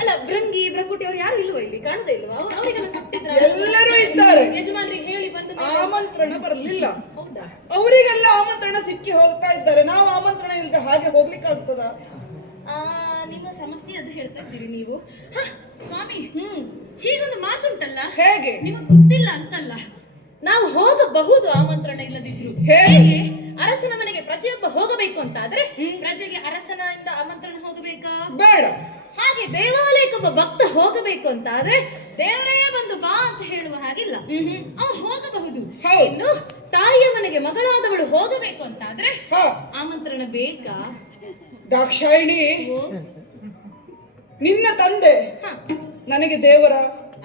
ಅಲ್ಲ, ಭೃಂಗಿ ಭೃಂಗುಟಿ ಅವ್ರು ಯಾರು ಇಲ್ವಾ ಇಲ್ಲಿ? ಕಾಣುದೇ ಇಲ್ವಾ? ಅವರಿಗೆಲ್ಲ ಕೊಟ್ಟಿದ್ರ? ಎಲ್ಲರೂ ಇದ್ದಾರೆ. ಯಜಮಾನ್ರಿಗೆ ಹೇಳಿ ಬಂದ ಆಮಂತ್ರಣ ಬರಲಿಲ್ಲ. ಹೌದಾ? ಅವರಿಗೆಲ್ಲ ಆಮಂತ್ರಣ ಸಿಕ್ಕಿ ಹೋಗ್ತಾ ಇದ್ದಾರೆ, ನಾವು ಆಮಂತ್ರಣ ಇಲ್ಲದೆ ಹಾಗೆ ಹೋಗ್ಲಿಕ್ಕೆ ಆಗ್ತದ? ನಿಮ್ಮ ಸಮಸ್ಯೆ ಅದು ಹೇಳ್ತಾ ಇದ್ದೀರಿ ನೀವು. ಸ್ವಾಮಿ, ಹೀಗೊಂದು ಮಾತುಂಟಲ್ಲ, ಹೇಗೆ? ನಿಮಗೆ ಗೊತ್ತಿಲ್ಲ ಅಂತಲ್ಲ, ನಾವು ಹೋಗಬಹುದು ಆಮಂತ್ರಣ ಇಲ್ಲದಿದ್ರು. ಹೇಗೆ? ಅರಸನ ಮನೆಗೆ ಪ್ರಜೆಯೊಬ್ಬ ಹೋಗಬೇಕು ಅಂತ ಆದ್ರೆ ಪ್ರಜೆಗೆ ಅರಸನಿಂದ ಆಮಂತ್ರಣ ಹೋಗಬೇಕಾ? ಬೇಡ. ಹಾಗೆ ದೇವಾಲಯಕ್ಕೊಬ್ಬ ಭಕ್ತ ಹೋಗಬೇಕು ಅಂತ ಆದ್ರೆ ದೇವರೇ ಬಂದು ಬಾ ಅಂತ ಹೇಳುವ ಹಾಗಿಲ್ಲ, ಅವ ಹೋಗಬಹುದು. ಇನ್ನು ತಾಯಿಯ ಮನೆಗೆ ಮಗಳಾದವಳು ಹೋಗಬೇಕು ಅಂತ ಆದ್ರೆ ಆಮಂತ್ರಣ ಬೇಕಾ? ದಾಕ್ಷಾಯಿಣಿ, ನಿನ್ನ ತಂದೆ ನನಗೆ ದೇವರ?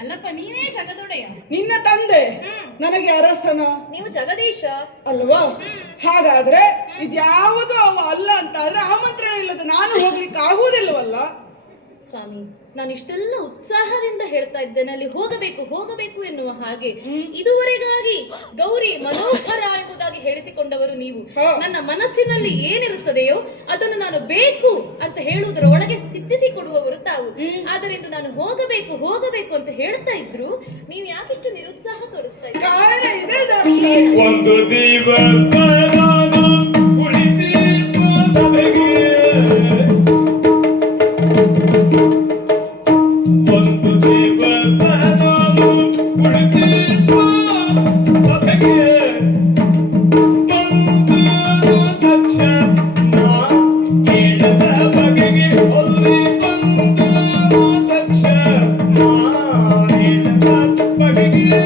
ಅಲ್ಲಪ್ಪ, ನೀನೇ ಜಗದೊಡೆಯ. ನಿನ್ನ ತಂದೆ ನನಗೆ ಅರಸನ? ನೀವು ಜಗದೀಶ ಅಲ್ವಾ? ಹಾಗಾದ್ರೆ ಇದ್ಯಾವುದು ಅವ ಅಲ್ಲ ಅಂತ ಆದ್ರೆ ಆಮಂತ್ರಣ ಇಲ್ಲದ ನಾನು ಹೋಗ್ಲಿಕ್ಕೆ ಆಗುವುದಿಲ್ಲವಲ್ಲ ಸ್ವಾಮಿ. ನಾನು ಇಷ್ಟೆಲ್ಲ ಉತ್ಸಾಹದಿಂದ ಹೇಳ್ತಾ ಇದ್ದೇನೆ, ಅಲ್ಲಿ ಹೋಗಬೇಕು ಹೋಗಬೇಕು ಎನ್ನುವ ಹಾಗೆ. ಇದುವರೆಗಾಗಿ ಗೌರಿ ಮನೋಹರ ಎಂಬುದಾಗಿ ಹೇಳಿಸಿಕೊಂಡವರು ನೀವು. ನನ್ನ ಮನಸ್ಸಿನಲ್ಲಿ ಏನಿರುತ್ತದೆಯೋ ಅದನ್ನು ನಾನು ಬೇಕು ಅಂತ ಹೇಳುವುದರ ಒಳಗೆ ಸಿದ್ಧಿಸಿ ಕೊಡುವವರು ತಾವು. ಆದ್ದರಿಂದ ನಾನು ಹೋಗಬೇಕು ಹೋಗಬೇಕು ಅಂತ ಹೇಳ್ತಾ ಇದ್ರು, ನೀವು ಯಾಕಿಷ್ಟು ನಿರುತ್ಸಾಹ ತೋರಿಸ್ತಾ ಇದ್ದೀರಿ? ಕಾರಣ ಇದೆ. ಒಂದು ದಿವಸ ನಾನು ಕುಳಿತಿರುವ ಸಭೆಗೆ, ಒಂದು ದಿವಸ ನಾನು ಕುಳಿತಿರುವ ಸಭೆಗೆ ಬಂದನು ತಕ್ಷಣ ಕೇಳದ ಬಗೆಗೆ, ಅಲ್ಲಿ ಬಂದನು ತಕ್ಷಣ ಕೇಳದ ಬಗೆಗೆ.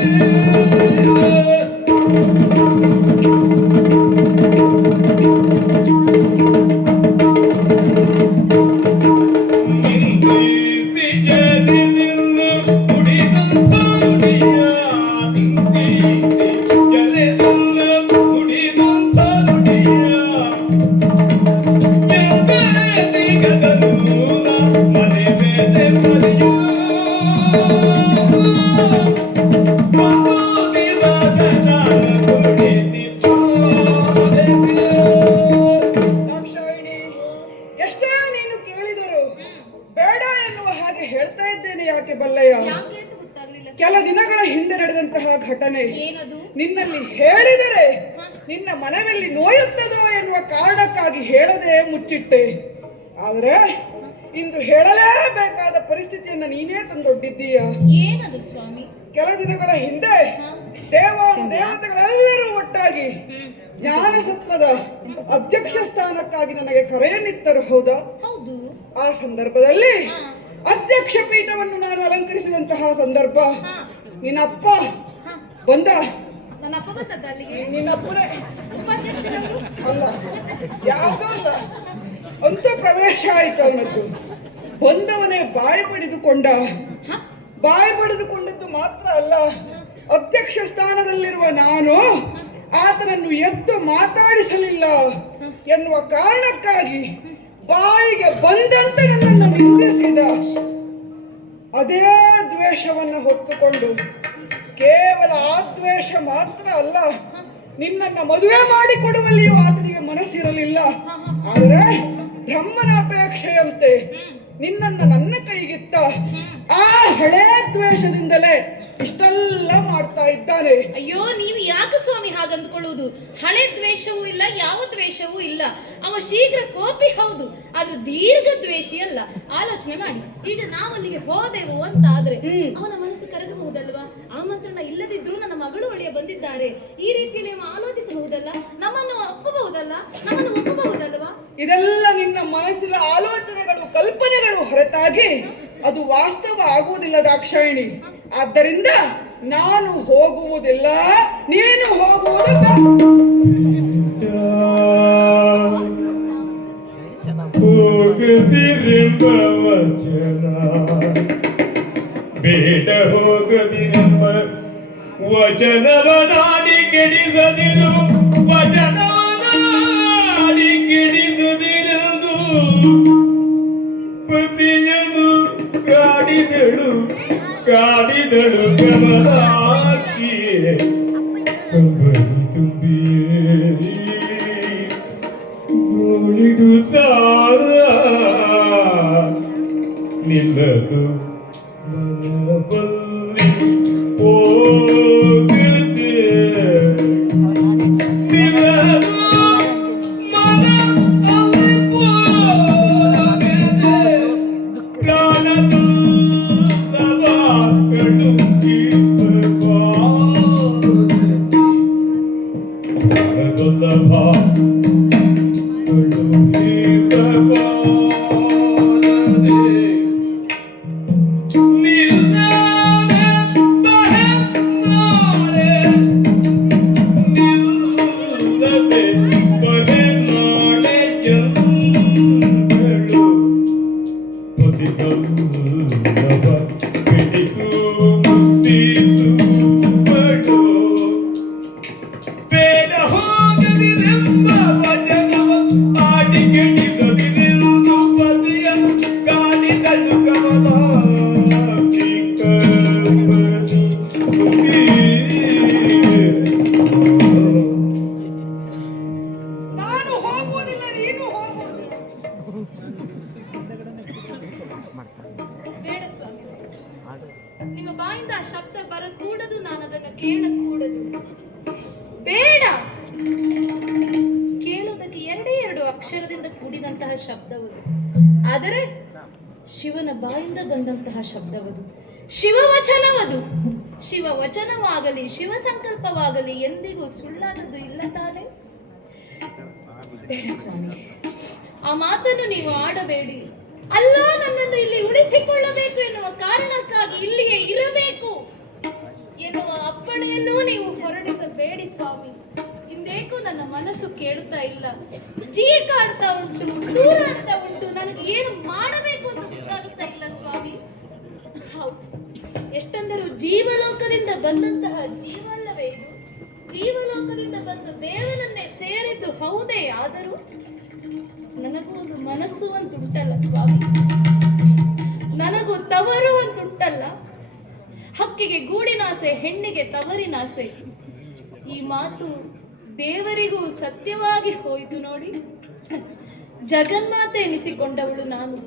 ಎಷ್ಟೇ ನೀನು ಕೇಳಿದರು ಬೇಡ ಎನ್ನುವ ಹಾಗೆ ಹೇಳ್ತಾ ಇದ್ದೇನೆ. ಯಾಕೆ ಬಲ್ಲಯ್ಯ? ಕೆಲ ದಿನಗಳ ಹಿಂದೆ ನಡೆದಂತಹ ಘಟನೆ ನಿನ್ನಲ್ಲಿ ಹೇಳಿದರೆ ನಿನ್ನ ಮನದಲ್ಲಿ ನೋಯುತ್ತದೋ ಎನ್ನುವ ಕಾರಣಕ್ಕಾಗಿ ಹೇಳದೆ ಮುಚ್ಚಿಟ್ಟೆ. ಆದರೆ ಇಂದು ಹೇಳಲೇಬೇಕಾದ ಪರಿಸ್ಥಿತಿಯನ್ನ ನೀನೇ ತಂದೊಡ್ಡಿದ್ದೀಯ. ಏನದು ಸ್ವಾಮಿ? ಕೆಲ ದಿನಗಳ ಹಿಂದೆ ದೇವತೆಗಳೆಲ್ಲರೂ ಒಟ್ಟಾಗಿ ಜ್ಞಾನಸತ್ರದ ಅಧ್ಯಕ್ಷ ಸ್ಥಾನಕ್ಕಾಗಿ ನನಗೆ ಕರೆಯನ್ನಿತ್ತರು. ಹೌದಾ? ಹೌದು. ಆ ಸಂದರ್ಭದಲ್ಲಿ ಅಧ್ಯಕ್ಷ ಪೀಠವನ್ನು ನಾನು ಅಲಂಕರಿಸಿದಂತಹ ಸಂದರ್ಭ ನಿನ್ನಪ್ಪ ಬಂದ. ನನ್ನಪ್ಪ ಬಂದದ್ದ ಅಲ್ಲಿಗೆ? ನಿನ್ನಪ್ಪನೇ. ಉಪಾಧ್ಯಕ್ಷರವರು? ಅಲ್ಲ, ಯಾವುದೂ ಅಲ್ಲ. ಅಂತೂ ಪ್ರವೇಶ ಆಯ್ತು ಅವನದ್ದು. ಬಂದವನೇ ಬಾಯಿ ಪಡೆದುಕೊಂಡದ್ದು ಮಾತ್ರ ಅಲ್ಲ, ಅಧ್ಯಕ್ಷ ಸ್ಥಾನದಲ್ಲಿರುವ ನಾನು ಆತನನ್ನು ಎದ್ದು ಮಾತಾಡಿಸಲಿಲ್ಲ ಎನ್ನುವ ಕಾರಣಕ್ಕಾಗಿ ಬಾಯಿಗೆ ಬಂದಂತೆ ನನ್ನನ್ನು ನಿಂದಿಸಿದ. ಅದೇ ದ್ವೇಷವನ್ನು ಹೊತ್ತುಕೊಂಡು ಕೇವಲ ಆ ದ್ವೇಷ ಮಾತ್ರ ಅಲ್ಲ, ನಿನ್ನನ್ನು ಮದುವೆ ಮಾಡಿಕೊಡುವಲ್ಲಿಯೂ ಆತನಿಗೆ ಮನಸ್ಸಿರಲಿಲ್ಲ. ಆದರೆ ಬ್ರಹ್ಮನ ಅಪೇಕ್ಷೆಯಂತೆ ನಿನ್ನನ್ನು ನನ್ನ ಕೈಗಿತ್ತ ಆ ಹಳೇ ದ್ವೇಷದಿಂದಲೇ ಇಷ್ಟೆಲ್ಲ ಮಾಡ್ತಾ ಇದ್ದಾನೆ. ಅಯ್ಯೋ, ನೀವು ಯಾಕೆ ಸ್ವಾಮಿ ಹಾಗಂದ್ಕೊಳ್ಳುವುದು? ಹಳೆ ದ್ವೇಷವೂ ಇಲ್ಲ, ಯಾವ ದ್ವೇಷವೂ ಇಲ್ಲ. ಅವ ಶೀಘ್ರ ಕೋಪಿ ಹೌದು, ಆದ್ರೆ ದೀರ್ಘ ದ್ವೇಷಿ ಅಲ್ಲ. ಆಲೋಚನೆ ಮಾಡಿ, ಈಗ ನಾವು ಅಲ್ಲಿಗೆ ಹೋದೆವು ಅಂತ ಆದ್ರೆ ಅವನ ಮನಸ್ಸು ಕರಗಬಹುದಲ್ವಾ? ಆಮಂತ್ರಣ ಇಲ್ಲದಿದ್ರು ನನ್ನ ಮಗಳು ಒಳ್ಳೆಯ ಬಂದಿದ್ದಾರೆ, ಈ ರೀತಿ ನೀವು ಆಲೋಚಿಸಬಹುದಲ್ಲ, ನಮ್ಮನ್ನು ಒಪ್ಪಬಹುದಲ್ವಾ? ಇದೆಲ್ಲ ನಿನ್ನ ಮನಸ್ಸಿನ ಆಲೋಚನೆಗಳು, ಕಲ್ಪನೆಗಳು ಹೊರತಾಗಿ ಅದು ವಾಸ್ತವ ಆಗುವುದಿಲ್ಲ ದಾಕ್ಷಾಯಿಣಿ. ಆದ್ದರಿಂದ ನಾನು ಹೋಗುವುದಿಲ್ಲ, ನೀನು ಹೋಗುವುದು ಹೋಗದಿರೆಂಬ ವಚನ ಬೇಡ, ಹೋಗದಿರೆಂಬ ವಚನವನಾಡಿ ಕೆಡಿಸದಿರು, ವಚನವನಾಡಿ ಕೆಡಿಸದಿರುವುದು. ಪತಿಯನ್ನು ಕಾಡಿದಳು ಕಮಲಾಕ್ಷಿಯೇ ಕಂಬನಿ ತುಂಬಿಯೇ ಗೋಳಿಡುತ್ತಾರ ನಿಲ್ಲದು ಮನಬಲ್ಲಿ ಹೋಗದೆ, ನಿಲ್ಲದು ಮನಬಲ್ಲಿ ಹೋಗದೆ, ಪ್ರಾಣದು ಸದಾ ಕಳುಹಿಸಬಾರದು. ನಾನು ಹೋಗುವುದಿಲ್ಲ, ನೀನು ಹೋಗುವುದಿಲ್ಲ. ಬೇಡ ಸ್ವಾಮಿ, ನಿಮ್ಮ ಬಾಯಿಂದ ಆ ಶಬ್ದ ಬರಕೂಡದು, ನಾನು ಅದನ್ನು ಕೇಳಕೂಡದು. ಬೇಡ. ಕೇಳೋದಕ್ಕೆ ಎರಡು ಅಕ್ಷರದಿಂದ ಕೂಡಿದಂತಹ ಶಬ್ದವದು, ಆದರೆ ಶಿವನ ಬಾಯಿಂದ ಬಂದಂತಹ ಶಬ್ದವದು, ಶಿವವಚನವದು. ಶಿವವಚನವಾಗಲಿ ಶಿವ ಸಂಕಲ್ಪವಾಗಲಿ ಎಂದಿಗೂ ಸುಳ್ಳಾದದ್ದು ಇಲ್ಲ ತಾನೆ? ಬೇಡ ಸ್ವಾಮಿ, ಆ ಮಾತನ್ನು ನೀವು ಆಡಬೇಡಿ. ಅಲ್ಲ, ನನ್ನನ್ನು ಇಲ್ಲಿ ಉಳಿಸಿಕೊಳ್ಳಬೇಕು ಎನ್ನುವ ಕಾರಣಕ್ಕಾಗಿ ಇಲ್ಲಿಯೇ ಇರಬೇಕು ಎನ್ನುವ ಅಪ್ಪಣೆಯನ್ನು ನೀವು ಹೊರಡಿಸಬೇಡಿ ಸ್ವಾಮಿ. ಇಂದೇಕೋ ನನ್ನ ಮನಸ್ಸು ಕೇಳುತ್ತಾ ಇಲ್ಲ, ಕಾಡ್ತಾ ಉಂಟು, ದೂರಾಡ್ತಾ ಉಂಟು. ನನಗೆ ಏನು ಮಾಡಬೇಕು ಅಂತ ಗೊತ್ತಾಗುತ್ತಾ ಇಲ್ಲ ಸ್ವಾಮಿ. ಹೌದು, ಎಷ್ಟೊಂದರೂ ಜೀವಲೋಕದಿಂದ ಬಂದಂತಹ ಜೀವ ಅಲ್ಲವೇ ಇದು? ಜೀವಲೋಕದಿಂದ ಬಂದು ದೇವನನ್ನೇ ಸೇರಿದ್ದು ಹೌದೇ, ಆದರೂ ನನಗೂ ಒಂದು ಮನಸ್ಸು ಅಂತುಂಟಲ್ಲ ಸ್ವಾಮಿ, ನನಗೂ ತವರು ಅಂತುಂಟಲ್ಲ. ಹಕ್ಕಿಗೆ ಗೂಡಿನಾಸೆ, ಹೆಣ್ಣಿಗೆ ತವರಿನಾಸೆ. ಈ ಮಾತು ದೇವರಿಗೂ ಸತ್ಯವಾಗಿ ಹೋಯಿತು ನೋಡಿ. ಜಗನ್ಮಾತೆ ಎನಿಸಿಕೊಂಡವಳು ನಾನು,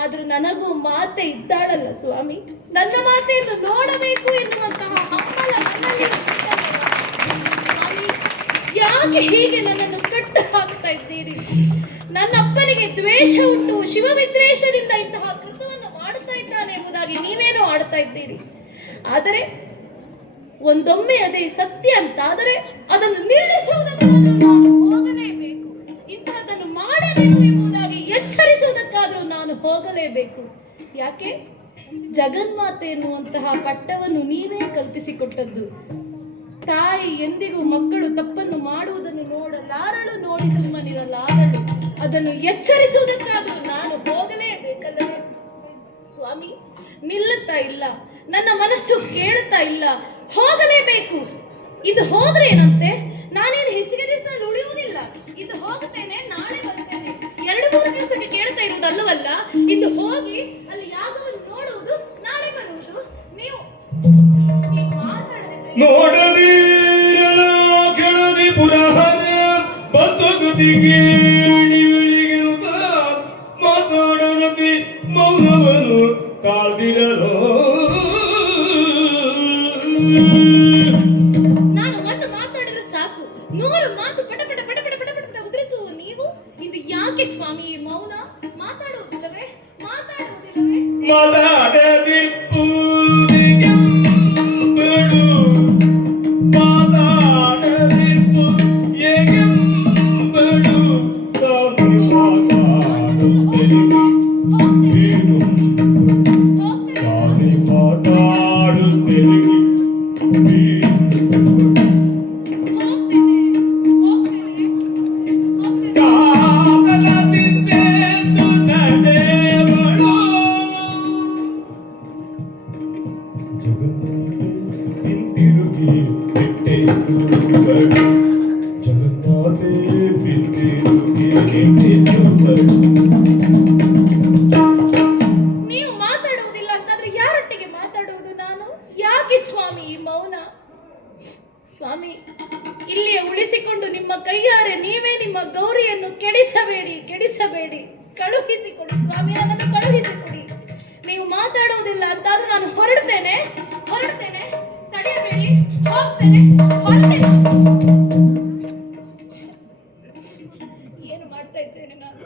ಆದ್ರೂ ನನಗೂ ಮಾತೆ ಇದ್ದಾಳಲ್ಲ ಸ್ವಾಮಿ. ನನ್ನ ಮಾತೆಯನ್ನು ನೋಡಬೇಕು ಎನ್ನುವಂತಹ ಹಮ್ಮಲ ನನ್ನಲ್ಲಿ ಸ್ವಾಮಿ, ಯಾಕೆ ಹೀಗೆ ನನ್ನನ್ನು ಕಟ್ಟು ಹಾಕ್ತಾ ಇದ್ದೀರಿ? ನನ್ನ ಅಪ್ಪನಿಗೆ ದ್ವೇಷ ಉಂಟು, ಶಿವವಿದ್ವೇಷದಿಂದ ಇಂತಹ ಕೃತವನ್ನು ಮಾಡುತ್ತಾ ಇದ್ದಾನೆ ಎಂಬುದಾಗಿ ನೀವೇನೋ ಆಡ್ತಾ ಇದ್ದೀರಿ. ಆದರೆ ಒಂದೊಮ್ಮೆ ಅದೇ ಸತ್ಯ ಅಂತಾದರೆ ಅದನ್ನು ನಿಲ್ಲಿಸುವುದನ್ನು ನಾನು ಹೋಗಲೇಬೇಕು. ಇಂತಹದನ್ನು ಮಾಡಬೇಕು ಎಂಬುದಾಗಿ ಎಚ್ಚರಿಸುವುದಕ್ಕಾದರೂ ನಾನು ಹೋಗಲೇಬೇಕು. ಯಾಕೆ? ಜಗನ್ಮಾತೆ ಎನ್ನುವಂತಹ ಪಟ್ಟವನ್ನು ನೀವೇ ಕಲ್ಪಿಸಿಕೊಟ್ಟದ್ದು. ತಾಯಿ ಎಂದಿಗೂ ಮಕ್ಕಳು ತಪ್ಪನ್ನು ಮಾಡುವುದನ್ನು ನೋಡಲಾರಳು, ನೋಡಿ ಸುಮ್ಮನಿರಲಾರಳು. ಅದನ್ನು ಎಚ್ಚರಿಸುವುದಕ್ಕಾದರೂ ನಾನು ಹೋಗಲೇಬೇಕಲ್ಲವೇ ಸ್ವಾಮಿ? ನಿಲ್ಲುತ್ತಾ ಇಲ್ಲ, ನನ್ನ ಮನಸ್ಸು ಕೇಳುತ್ತಾ ಇಲ್ಲ. ಹೋಗಲೇಬೇಕು. ಇದು ಹೋದ್ರೆ ಏನಂತೆ, ನಾನೇನು ಹೆಚ್ಚಿಗೆ ದಿವಸ ಉಳಿಯುವುದಿಲ್ಲ. ಇದು ಹೋಗ್ತೇನೆ, ನಾಳೆ ಬರ್ತೇನೆ, 2-3 ದಿವಸಕ್ಕೆ ಕೇಳ್ತಾ ಇರುವುದಲ್ಲವಲ್ಲ. ಇದು ಹೋಗಿ ಅಲ್ಲಿ ಯಾಗವನ್ನು ನೋಡುವುದು, ನಾಳೆ ಬರುವುದು. ನೀವು ಮಾತಾಡದಿದ್ರೆ ನೋಡದೀರಲ ಕೆಳದಿ ಪುರಹರ ಬದ್ಧಗತಿಗೆ ನಿವಿಳಿಗಿರುತ್ತ ಮಾತಾಡದತಿ ಮೌನವನ್ನು ಕಾದಿರಲು ನಾನು ಒಂದು ಮಾತಾಡಿದ್ರೆ ಸಾಕು, 100 ಮಾತು ಪಟ ಪಟ ಪಟ ಪಟ ಪಟ ಪಟ ಪಟ ಉದುರಿಸುವ ನೀವು. ಇದು ಯಾಕೆ ಸ್ವಾಮಿ ಈ ಮೌನ? ಮಾತಾಡುವುದಿಲ್ಲವೇ? ಮಾತಾಡುವುದಿಲ್ಲವೇ? ಮಾತಾಡದಿಪ್ಪುದಿಗೆಂಬಳು ಮಾತಾಡದಿಪ್ಪು ಏಗೆಂಬಳು ತಾವಿ ಮಾತಾಡುತ್ತಿರುವೆ ಏನು ತಾವಿ ಮಾತಾಡುತ್ತಿರುವೆ ಕಾದಲದಿದ್ದೆಂದು ನಡೆವಳು ಹಿಂತಿರುಗಿ ಬಿಟ್ಟೆಯುವಳು ಜಗನ್ನಾಥೆ ಹಿಂತಿರುಗಿ ನಿಂತಿರುವಳು ನೀವು ಮಾತಾಡುವುದಿಲ್ಲ ಅಂತಾದ್ರೆ ಯಾರೊಟ್ಟಿಗೆ ಮಾತಾಡುವುದು ನಾನು? ಯಾಕೆ ಸ್ವಾಮಿ ಈ ಮೌನ? ಸ್ವಾಮಿ, ಇಲ್ಲಿಯೇ ಉಳಿಸಿಕೊಂಡು ನಿಮ್ಮ ಕೈಯಾರೆ ನೀವೇ ನಿಮ್ಮ ಗೌರಿಯನ್ನು ಕೆಡಿಸಬೇಡಿ, ಕೆಡಿಸಬೇಡಿ. ಕಳುಹಿಸಿಕೊಡಿ ಸ್ವಾಮಿ, ಅದನ್ನು ಕಳುಹಿಸಿಕೊಡಿ. ನೀವು ಮಾತಾಡುವುದಿಲ್ಲ ಅಂತಾದ್ರೂ ನಾನು ಹೊರಡ್ತೇನೆ, ಹೊರಡ್ತೇನೆ. ತಡೆಯಬೇಡಿ, ಹೋಗ್ತೇನೆ, ಹೊರಡ್ತೇನೆ. ಏನು ಮಾಡ್ತಾ ಇದ್ದೇನೆ ನಾನು?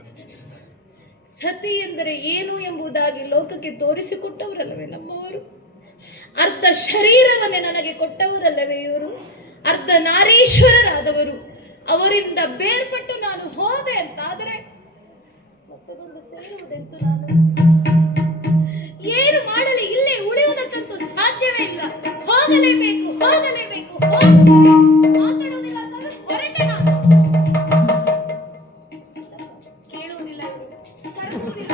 ಸತಿ ಎಂದರೆ ಏನು ಎಂಬುದಾಗಿ ಲೋಕಕ್ಕೆ ತೋರಿಸಿಕೊಟ್ಟವರಲ್ಲವೇ ನಮ್ಮವರು? ಅರ್ಧ ಶರೀರವನ್ನೇ ನನಗೆ ಕೊಟ್ಟವರಲ್ಲವೇ ಇವರು? ಅರ್ಧ ನಾರೀಶ್ವರರಾದವರು. ಅವರಿಂದ ಬೇರ್ಪಟ್ಟು ನಾನು ಹೋದೆ ಅಂತಾದರೆ ಮತ್ತೆ ಬಂದು ಸೇರುವುದೆಂತು ನಾನು? ಏನು ಮಾಡಲಿ? ಇಲ್ಲೇ ಉಳಿಯುವುದಕ್ಕಂತೂ ಸಾಧ್ಯವೇ ಇಲ್ಲ. ಹೋಗಲೇಬೇಕು, ಹೋಗಲೇಬೇಕು, ಹೋಗ್ತೇನೆ. ಮಾತಾಡುವುದಿಲ್ಲ ಅಂತಂದ್ರೆ ಹೊರಟೆ ನಾನು. ಕೇಳುವುದಿಲ್ಲ ಇವರು, ಕರುವುದಿಲ್ಲ.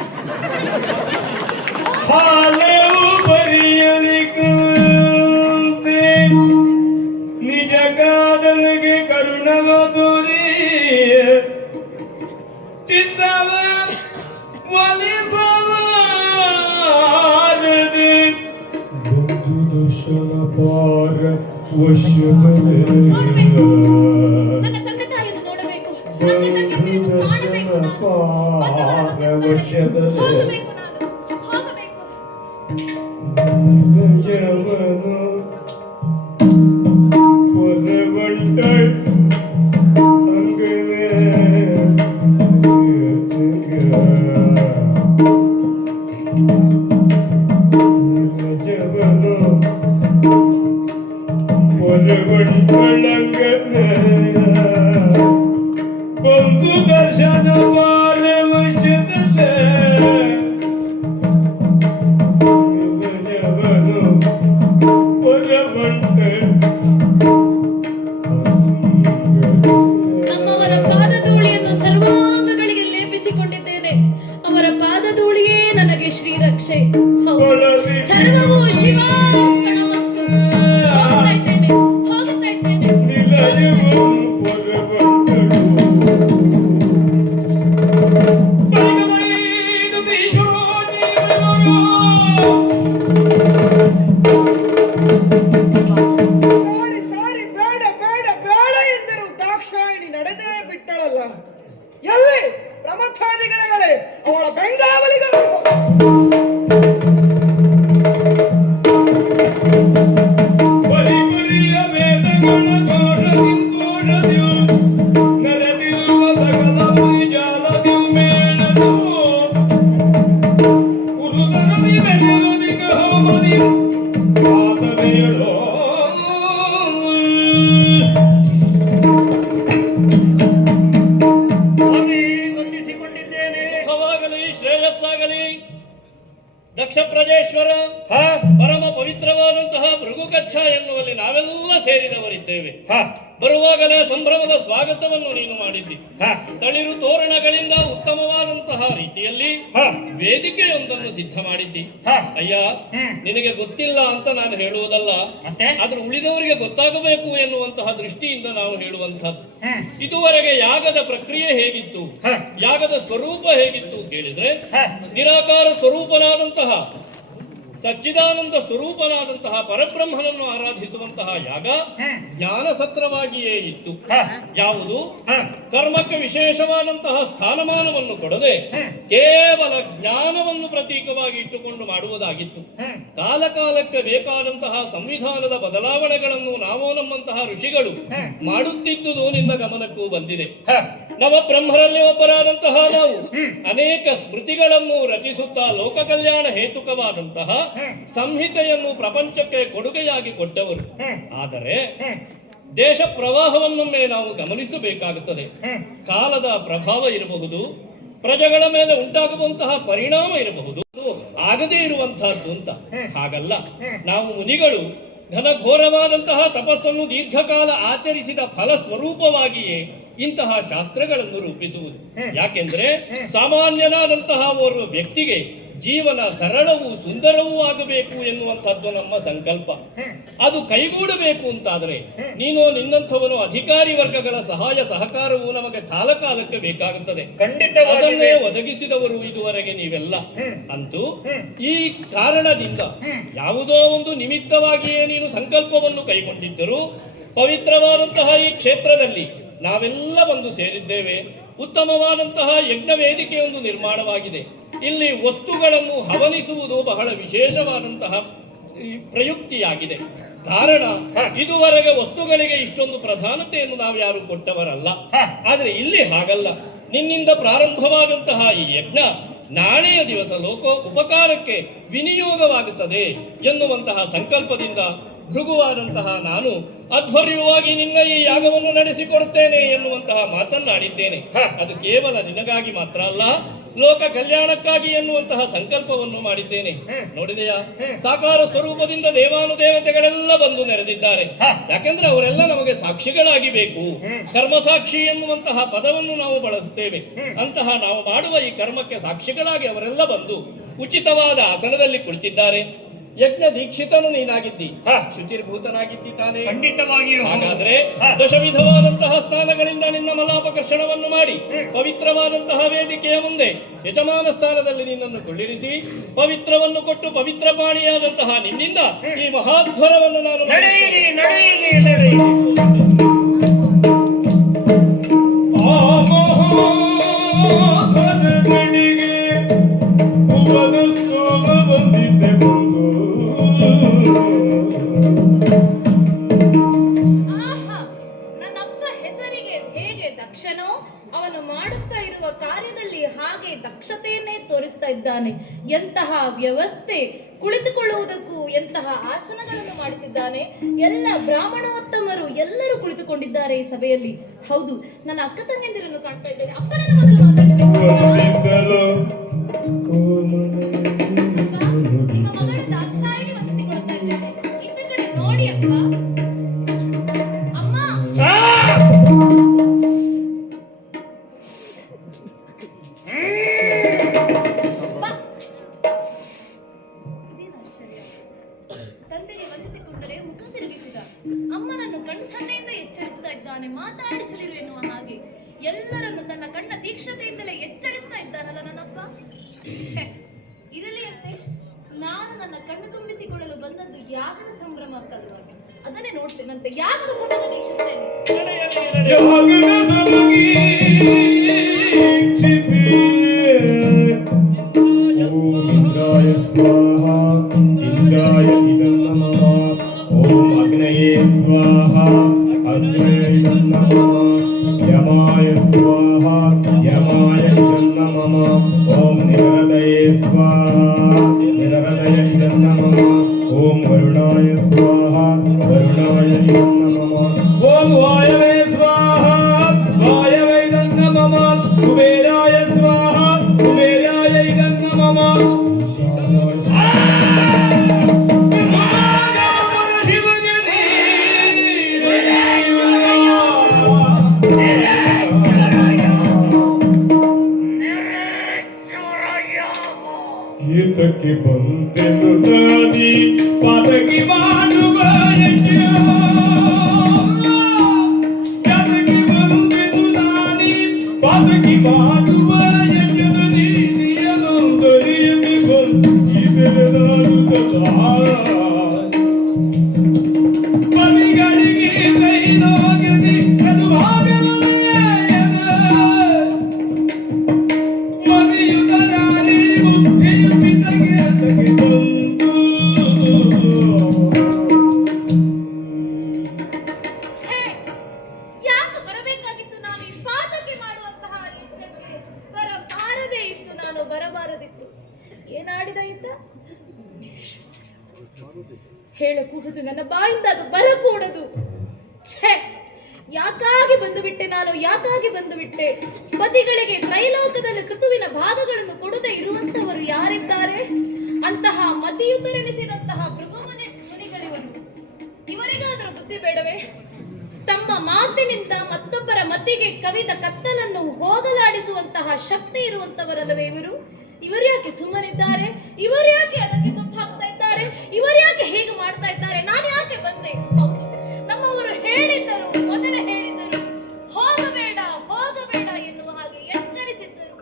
ಹಾಲೆವು ಬರಿಯಲಿಕ್ಕಂತೆ ನಿಜ ಕಾದಲಿಗೆ ಕರುಣವ ತೋರಿಯ ಚಿತ್ತವ ಒಲಿಸಲಾರದೆ ಬಂಧು ದರ್ಶನ ಪಾರ ವಶ್ಯದಲ್ಲಿ ನನ್ನ ತಂದೆ ತಾಯಿಯನ್ನು ನೋಡಬೇಕು, ಅಕ್ಕ ತಂಗಿಯಂದಿರನ್ನು ಕಾಣಬೇಕು ನಾನು. ಬಂಧುಗಳನ್ನು ವಶ್ಯದಲ್ಲಿ ಹೋಗಬೇಕು ನಾನು, ಹೋಗಬೇಕು. ಜವನು ಹೊರವಂಟಳ್ ಅಂಗವೇ ಜವನು ಹೊರವಂಟಳಂಗವೇ ಬಂಧು ದರ್ಶನ ಪಾರವಶದಲ್ಲೇ ನಮ್ಮವರ ಪಾದಧೂಳಿಯನ್ನು ಸರ್ವಾಂಗಗಳಿಗೆ ಲೇಪಿಸಿಕೊಂಡಿದ್ದೇನೆ. ಅವರ ಪಾದಧೂಳಿಯೇ ನನಗೆ ಶ್ರೀರಕ್ಷೆ. ಹೌದು, ಸರ್ವವೂ ಶಿವಾರ್ಪಣಮಸ್ತು. ಹೋಗ್ತಾ ಇದ್ದೇನೆ, ಹೋಗ್ತಾ ಇದ್ದೇನೆ. ಸಾರಿ ಸಾರಿ, ಬೇಡ ಬೇಡ ಬೇಡ ಎಂದರು ದಾಕ್ಷಾಯಿಣಿ ನಡೆದೇ ಬಿಟ್ಟಳಲ್ಲ. ಎಲ್ಲಿ ಪ್ರಮಥಾದಿಗಣಗಳೇ, ಅವಳ ಬೆಂಗಾವಲಿಗಳು. ಪರಿಪರಿಯ ವೇದಗಳ ದೋಷದಿಂದೋಷದ್ಯು ನೆರೆದಿರುವ ಸಕಲ ಜಾಲದ್ಯು ಮೇಳದು ಕುರುದರದಿ ಬೆಂಗಳದಿಗ ಹೋಮದಿ ಆತನೆಯಳೋ ಸ್ವಾಮಿ, ವಂದಿಸಿಕೊಂಡಿದ್ದೇನೆ. ಸುಖವಾಗಲಿ, ಶ್ರೇಯಸ್ಸಾಗಲಿ. ದಕ್ಷ ಪ್ರಜೇಶ್ವರ ಹಾ ಪರಮ ಪವಿತ್ರವಾದಂತಹ ಭೃಗುಕಚ್ಛ ಎನ್ನುವಲ್ಲಿ ನಾವೆಲ್ಲ ಸೇರಿದವರಿದ್ದೇವೆ. ಹಾ ಬರುವಾಗಲೇ ಸಂಭ್ರಮದ ಸ್ವಾಗತವನ್ನು ನೀನು ಮಾಡಿದ್ದಿ. ಹ, ತಳಿರು ತೋರಣಗಳಿಂದ ಉತ್ತಮವಾದಂತಹ ರೀತಿಯಲ್ಲಿ ಹ, ವೇದಿಕೆಯೊಂದನ್ನು ಸಿದ್ಧ ಮಾಡಿದ್ದಿ. ಹ. ಅಯ್ಯ, ಹ್ಮ್. ನಿನಗೆ ಗೊತ್ತಿಲ್ಲ ಅಂತ ನಾನು ಹೇಳುವುದಲ್ಲ, ಮತ್ತೆ ಆದ್ರೆ ಉಳಿದವರಿಗೆ ಗೊತ್ತಾಗಬೇಕು ಎನ್ನುವಂತಹ ದೃಷ್ಟಿಯಿಂದ ನಾವು ಹೇಳುವಂತಹದ್ದು. ಹ್ಮ್. ಇದುವರೆಗೆ ಯಾಗದ ಪ್ರಕ್ರಿಯೆ ಹೇಗಿತ್ತು, ಹ. ಯಾಗದ ಸ್ವರೂಪ ಹೇಗಿತ್ತು ಕೇಳಿದ್ರೆ, ಹ. ನಿರಾಕಾರ ಸ್ವರೂಪನಾದಂತಹ ಸಚ್ಚಿದಾನಂದ ಸ್ವರೂಪನಾದಂತಹ ಪರಬ್ರಹ್ಮನನ್ನು ಆರಾಧಿಸುವಂತಹ ಯಾಗ ಹ್ಮ್. ಜ್ಞಾನ ಸತ್ರವಾಗಿಯೇ ಇತ್ತು. ಹ. ಯಾವುದು ಹ. ಕರ್ಮಕ್ಕೆ ವಿಶೇಷವಾದಂತಹ ಸ್ಥಾನಮಾನವನ್ನು ಕೊಡದೆ ಹ್ಮ್. ಕೇವಲ ಜ್ಞಾನವನ್ನು ಪ್ರತೀಕವಾಗಿ ಇಟ್ಟುಕೊಂಡು ಮಾಡುವುದಾಗಿತ್ತು. ಹ್ಮ್. ಕಾಲಕಾಲಕ್ಕೆ ಬೇಕಾದಂತಹ ಸಂವಿಧಾನದ ಬದಲಾವಣೆಗಳನ್ನು ನಾವು ನಮ್ಮಂತಹ ಋಷಿಗಳು ಹ್ಮ್. ಮಾಡುತ್ತಿದ್ದುದು ನಿನ್ನ ಗಮನಕ್ಕೂ ಬಂದಿದೆ. ಹ. ನವಬ್ರಹ್ಮರಲ್ಲಿ ಒಬ್ಬರಾದಂತಹ ನಾವು ಹ್ಮ್. ಅನೇಕ ಸ್ಮೃತಿಗಳನ್ನು ರಚಿಸುತ್ತಾ ಲೋಕ ಕಲ್ಯಾಣ ಹೇತುಕವಾದಂತಹ ಹ್ಮ್. ಸಂಹಿತೆಯನ್ನು ಪ್ರಪಂಚಕ್ಕೆ ಕೊಡುಗೆಯಾಗಿ ಕೊಟ್ಟವರು. ಹ್ಮ್. ಆದರೆ ಹ್ಮ್. ದೇಶ ಪ್ರವಾಹವನ್ನೊಮ್ಮೆ ನಾವು ಗಮನಿಸಬೇಕಾಗುತ್ತದೆ. ಹ್ಮ್. ಕಾಲದ ಪ್ರಭಾವ ಇರಬಹುದು, ಪ್ರಜೆಗಳ ಮೇಲೆ ಉಂಟಾಗುವಂತಹ ಪರಿಣಾಮ ಇರಬಹುದು, ಆಗದೇ ಇರುವಂತಹದ್ದು ಅಂತ. ಹಾಗಲ್ಲ, ನಾವು ಮುನಿಗಳು ಘನಘೋರವಾದಂತಹ ತಪಸ್ಸನ್ನು ದೀರ್ಘಕಾಲ ಆಚರಿಸಿದ ಫಲ ಸ್ವರೂಪವಾಗಿಯೇ ಇಂತಹ ಶಾಸ್ತ್ರಗಳನ್ನು ರೂಪಿಸುವುದು. ಯಾಕೆಂದ್ರೆ ಸಾಮಾನ್ಯನಾದಂತಹ ಓರ್ವ ವ್ಯಕ್ತಿಗೆ ಜೀವನ ಸರಳವೂ ಸುಂದರವೂ ಆಗಬೇಕು ಎನ್ನುವಂಥದ್ದು ನಮ್ಮ ಸಂಕಲ್ಪ. ಅದು ಕೈಗೂಡಬೇಕು ಅಂತಾದರೆ ನೀನು ನಿನ್ನಂಥವನು ಅಧಿಕಾರಿ ವರ್ಗಗಳ ಸಹಾಯ ಸಹಕಾರವು ನಮಗೆ ಕಾಲಕಾಲಕ್ಕೆ ಬೇಕಾಗುತ್ತದೆ. ಖಂಡಿತವಾಗಿ ಅದನ್ನೇ ಒದಗಿಸಿದವರು ಇದುವರೆಗೆ ನೀವೆಲ್ಲ. ಅಂತೂ ಈ ಕಾರಣದಿಂದ ಯಾವುದೋ ಒಂದು ನಿಮಿತ್ತವಾಗಿಯೇ ನೀನು ಸಂಕಲ್ಪವನ್ನು ಕೈಗೊಂಡಿದ್ದರೂ ಪವಿತ್ರವಾದಂತಹ ಈ ಕ್ಷೇತ್ರದಲ್ಲಿ ನಾವೆಲ್ಲ ಬಂದು ಸೇರಿದ್ದೇವೆ. ಉತ್ತಮವಾದಂತಹ ಯಜ್ಞ ವೇದಿಕೆಯೊಂದು ನಿರ್ಮಾಣವಾಗಿದೆ. ಇಲ್ಲಿ ವಸ್ತುಗಳನ್ನು ಹವನಿಸುವುದು ಬಹಳ ವಿಶೇಷವಾದಂತಹ ಪ್ರಯುಕ್ತಿಯಾಗಿದೆ. ಕಾರಣ, ಇದುವರೆಗೆ ವಸ್ತುಗಳಿಗೆ ಇಷ್ಟೊಂದು ಪ್ರಾಧಾನ್ಯತೆಯನ್ನು ನಾವು ಯಾರು ಕೊಟ್ಟವರಲ್ಲ. ಆದ್ರೆ ಇಲ್ಲಿ ಹಾಗಲ್ಲ. ನಿನ್ನಿಂದ ಪ್ರಾರಂಭವಾದಂತಹ ಈ ಯಜ್ಞ ನಾಳೆಯ ದಿವಸ ಲೋಕ ಉಪಕಾರಕ್ಕೆ ವಿನಿಯೋಗವಾಗುತ್ತದೆ ಎನ್ನುವಂತಹ ಸಂಕಲ್ಪದಿಂದ ಭೃಗುವಾದಂತಹ ನಾನು ಅಧ್ವರ್ಯವಾಗಿ ನಿನ್ನ ಈ ಯಾಗವನ್ನು ನಡೆಸಿಕೊಡುತ್ತೇನೆ ಎನ್ನುವಂತಹ ಮಾತನ್ನಾಡಿದ್ದೇನೆ. ಅದು ಕೇವಲ ನಿನಗಾಗಿ ಮಾತ್ರ ಅಲ್ಲ, ಲೋಕ ಕಲ್ಯಾಣಕ್ಕಾಗಿ ಎನ್ನುವಂತಹ ಸಂಕಲ್ಪವನ್ನು ಮಾಡಿದ್ದೇನೆ. ನೋಡಿದೆಯಾ, ಸಾಕಾರ ಸ್ವರೂಪದಿಂದ ದೇವಾನುದೇವತೆಗಳೆಲ್ಲ ಬಂದು ನೆರೆದಿದ್ದಾರೆ. ಯಾಕಂದ್ರೆ ಅವರೆಲ್ಲ ನಮಗೆ ಸಾಕ್ಷಿಗಳಾಗಿ ಬೇಕು. ಕರ್ಮಸಾಕ್ಷಿ ಎನ್ನುವಂತಹ ಪದವನ್ನು ನಾವು ಬಳಸುತ್ತೇವೆ. ಅಂತಹ ನಾವು ಮಾಡುವ ಈ ಕರ್ಮಕ್ಕೆ ಸಾಕ್ಷಿಗಳಾಗಿ ಅವರೆಲ್ಲ ಬಂದು ಉಚಿತವಾದ ಆಸನದಲ್ಲಿ ಕುಳಿತಿದ್ದಾರೆ. ಯಜ್ಞ ದೀಕ್ಷಿತನು ನೀನಾಗಿದ್ದಿ, ಶುಚಿರ್ಭೂತನಾಗಿದ್ದಿ ತಾನೇ. ಖಂಡಿತವಾಗಿಯೂ ಹಾಗಾದ್ರೆ ದಶವಿಧವಾದಂತಹ ಸ್ನಾನಗಳಿಂದ ನಿನ್ನ ಮಲಾಪಕರ್ಷಣವನ್ನು ಮಾಡಿ ಪವಿತ್ರವಾದಂತಹ ವೇದಿಕೆಯ ಮುಂದೆ ಯಜಮಾನ ಸ್ಥಾನದಲ್ಲಿ ನಿನ್ನನ್ನು ಕುಳ್ಳಿರಿಸಿ ಪವಿತ್ರವನ್ನು ಕೊಟ್ಟು ಪವಿತ್ರ ಪಾಣಿಯಾದಂತಹ ನಿನ್ನಿಂದ ಈ ಮಹಾಧ್ವರವನ್ನು ನಾನು ನಡೆಯಲಿ ನಡೆಯಲಿ ನಡೆಯಲಿ. ಆಹಾ, ನನ್ನಪ್ಪ ಹೆಸರಿಗೆ ಹೇಗೆ ದಕ್ಷನೋ ಅವನು ಮಾಡುತ್ತಾ ಇರುವ ಕಾರ್ಯದಲ್ಲಿ ಹಾಗೆ ದಕ್ಷತೆಯನ್ನೇ ತೋರಿಸ್ತಾ ಇದ್ದಾನೆ. ಎಂತಹ ವ್ಯವಸ್ಥೆ, ಕುಳಿತುಕೊಳ್ಳುವುದಕ್ಕೂ ಎಂತಹ ಆಸನಗಳನ್ನು ಮಾಡಿಸಿದ್ದಾನೆ. ಎಲ್ಲ ಬ್ರಾಹ್ಮಣೋತ್ತಮರು ಎಲ್ಲರೂ ಕುಳಿತುಕೊಂಡಿದ್ದಾರೆ ಈ ಸಭೆಯಲ್ಲಿ. ಹೌದು, ನನ್ನ ಅಕ್ಕ ತಂಗಿಯಂದಿರನ್ನು ಕಾಣ್ತಾ ಇದ್ದೇನೆ. ಅಪ್ಪನನ್ನು ಮೊದಲು ಮಾತಾಡಬೇಕು. ನಿಮ್ಮ ಮಗಳ ದಾಕ್ಷಾಯಿಣಿ ವಂದಿಸಿಕೊಳ್ತಾ ಇದ್ದೇನೆ. ಇತ್ತ ಕಡೆ ನೋಡಿ ಅಪ್ಪ. ಅಮ್ಮ, ತಂದೆಗೆ ವಂದಿಸಿಕೊಂಡರೆ ಮುಖ ತಿರುಗಿಸಿದ. ಅಮ್ಮನನ್ನು ಕಣ್ಣು ಸನ್ನೆಯಿಂದ ಎಚ್ಚರಿಸ್ತಾ ಇದ್ದಾನೆ. ಮಾತಾಡಿಸಲಿರು ಎನ್ನುವ ಹಾಗೆ ಎಲ್ಲರನ್ನು ತನ್ನ ಕಣ್ಣ ತೀಕ್ಷ್ಣತೆಯಿಂದಲೇ ಎಚ್ಚರಿಸ್ತಾ ಇದ್ದಾನಲ್ಲ ನನ್ನಪ್ಪ. ಛೆ, ಇರಲಿ ಅಲ್ಲೇ, ನಾನು ನನ್ನ ಕಣ್ಣು ತುಂಬಿಸಿಕೊಳ್ಳಲು ಬಂದದ್ದು ಯಾಗದ ಸಂಭ್ರಮಕ್ಕಲ್ವ, ಅದನ್ನೇ ನೋಡ್ತೇನಂತೆ. ಯಾಗದ ಸಮಯ ವೀಕ್ಷಿಸ್ತೇನೆ. ಇಂದ್ರಾಯ ಸ್ವಾಹಾ ಇಂದ್ರಾಯ ಇದಂ ನಮಃ. ಓಂ ಅಗ್ನಯೇ ಸ್ವಾಹಾ ಅಗ್ನಯೇ ಇದಂ ನಮಃ. ಯಮಾಯ ಸ್ವಾಹಾ ಯಮಾಯ ಇದಂ ನಮಃ. ಓಂ ನಿರದಯೇ ಸ್ವಾಹಾ ನಿರದಯ ಇದಂ ನಮಃ. ಓಂ ವರುಣಾಯ ಸ್ವಾಹಾ ವರುಣಾಯ ಇದಂ ನಮಃ. ಓಂ ವಾಯವೇ ಸ್ವಾಹಾ ವಾಯವೇ ಇದಂ ನಮಃ. ಕುಬೇರಾಯ ಸ್ವಾಹಾ ಕುಬೇರಾಯ ಇದಂ ನಮಃ. ಶಿವಗೆ ಪಾದಕ್ಕೆ ಬಂತೆನು ದಾದಿ ಪಾದಕ್ಕೆ ಮಾಡುವ ಯಜ್ಞ ಪಾದಕ್ಕೆ ಬಂತೆನು ನಾನಿ ಪಾದಕ್ಕೆ ಮಾಡುವ ಯಜ್ಞದ ನೀತಿಯನ್ನು ದೊರೆಯದೆ ಬಂದು ಈ ಬೆಳೆದಾಡುತ್ತ ಪವಿಗಳಿಗೆ ಕೈದೋಗದೆ ಅದು ಮದಿಯುತರಾಣಿ ಬುದ್ಧಿಯು ಪಿತಗೆ ತಗೆ ಬಂತು. ಛೇ, ಯಾಕೆ ಬರಬೇಕಾಗಿತ್ತು ನಾನು ಈ ಪಾದಕ್ಕೆ ಮಾಡುವಂತಹ ಯಜ್ಞಕ್ಕೆ? ಬರಬಾರದೇ ಇತ್ತು, ನಾನು ಬರಬಾರದಿತ್ತು. ಏನಾಡಿದ ಇದ್ದ ಹೇಳಕೂಡದು, ನನ್ನ ಬಾಯಿಂದ ಅದು ಬರಕೂಡದು. ಛೇ, ಯಾಕಾಗಿ ಬಂದು ಬಿಟ್ಟೆ ನಾನು, ಯಾಕಾಗಿ ಬಂದು ಬಿಟ್ಟೆ? ಪತಿಗಳಿಗೆ ತ್ರೈಲೋಕದಲ್ಲಿ ಕೃತುವಿನ ಭಾಗಗಳನ್ನು ಕೊಡದೆ ಇರುವಂತವರು ಯಾರಿದ್ದಾರೆ? ಅಂತಹ ಮತಿಯುತರೆನಿಸಿದಂತಹ ಮುನಿಗಳಿವರು. ಇವರಿಗಾದರೂ ಬುದ್ಧಿ ಬೇಡವೇ? ತಮ್ಮ ಮಾತಿನಿಂದ ಮತ್ತೊಬ್ಬರ ಮತಿಗೆ ಕವಿದ ಕತ್ತಲನ್ನು ಹೋಗಲಾಡಿಸುವಂತಹ ಶಕ್ತಿ ಇರುವಂತವರಲ್ಲವೇ ಇವರು? ಇವರ್ಯಾಕೆ ಸುಮ್ಮನಿದ್ದಾರೆ? ಇವರ್ಯಾಕೆ ಅದಕ್ಕೆ ಸುತ್ತ ಹಾಕ್ತಾ ಇದ್ದಾರೆ? ಇವರ್ಯಾಕೆ ಹೀಗೆ ಮಾಡ್ತಾ ಇದ್ದಾರೆ? ನಾನು ಯಾಕೆ ಬಂದೆ? ಹೌದು, ನಮ್ಮವರು ಹೇಳಿದ್ದರು, ಮೊದಲೇ ಹೇಳಿದ್ದರು, ಹೋಗಬೇಡ ಹೋಗಬೇಡ ಎನ್ನುವ ಹಾಗೆ ಎಚ್ಚರಿಸಿದ್ದರು.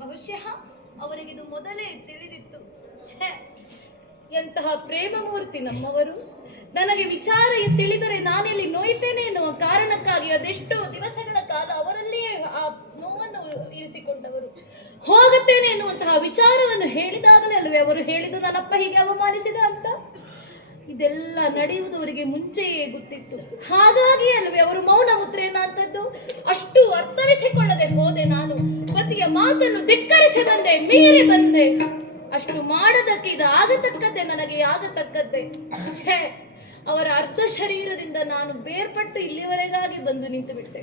ಬಹುಶಃ ಅವರಿಗಿದು ಮೊದಲೇ ತಿಳಿದಿತ್ತು. ಛೇ, ಎಂತಹ ಪ್ರೇಮ ಮೂರ್ತಿ ನಮ್ಮವರು. ನನಗೆ ವಿಚಾರ ತಿಳಿದರೆ ನಾನೆಲ್ಲಿ ನೋಯ್ತೇನೆ ಎನ್ನುವ ಕಾರಣಕ್ಕಾಗಿ ಅದೆಷ್ಟೋ ದಿವಸಗಳ ಕಾಲ ಅವರಲ್ಲಿಯೇ ಆ ನೋವನ್ನು ಇರಿಸಿಕೊಂಡವರು. ಹೋಗುತ್ತೇನೆ ಎನ್ನುವಂತಹ ವಿಚಾರವನ್ನು ಹೇಳಿದಾಗಲೇ ಅಲ್ವೇ ಅವರು ಹೇಳಿದ್ದು ನನ್ನಪ್ಪ ಹೀಗೆ ಅವಮಾನಿಸಿದ ಅಂತ? ಇದೆಲ್ಲ ನಡೆಯುವುದು ಅವರಿಗೆ ಮುಂಚೆಯೇ ಗೊತ್ತಿತ್ತು. ಹಾಗಾಗಿ ಅಲ್ವೇ ಅವರು ಮೌನ ಮುದ್ರೆಯನ್ನ ಅಂತದ್ದು. ಅಷ್ಟು ಅರ್ಥವಿಸಿಕೊಳ್ಳದೆ ಹೋದೆ ನಾನು. ಪತಿಯ ಮಾತನ್ನು ಧಿಕ್ಕರಿಸಿ ಬಂದೆ, ಮೀರಿ ಬಂದೆ. ಅಷ್ಟು ಮಾಡದಕ್ಕೆ ಇದು ಆಗತಕ್ಕದ್ದೇ, ನನಗೆ ಆಗತಕ್ಕದ್ದೇ. ಛೇ, ಅವರ ಅರ್ಧ ಶರೀರದಿಂದ ನಾನು ಬೇರ್ಪಟ್ಟು ಇಲ್ಲಿವರೆಗಾಗಿ ಬಂದು ನಿಂತು ಬಿಟ್ಟೆ.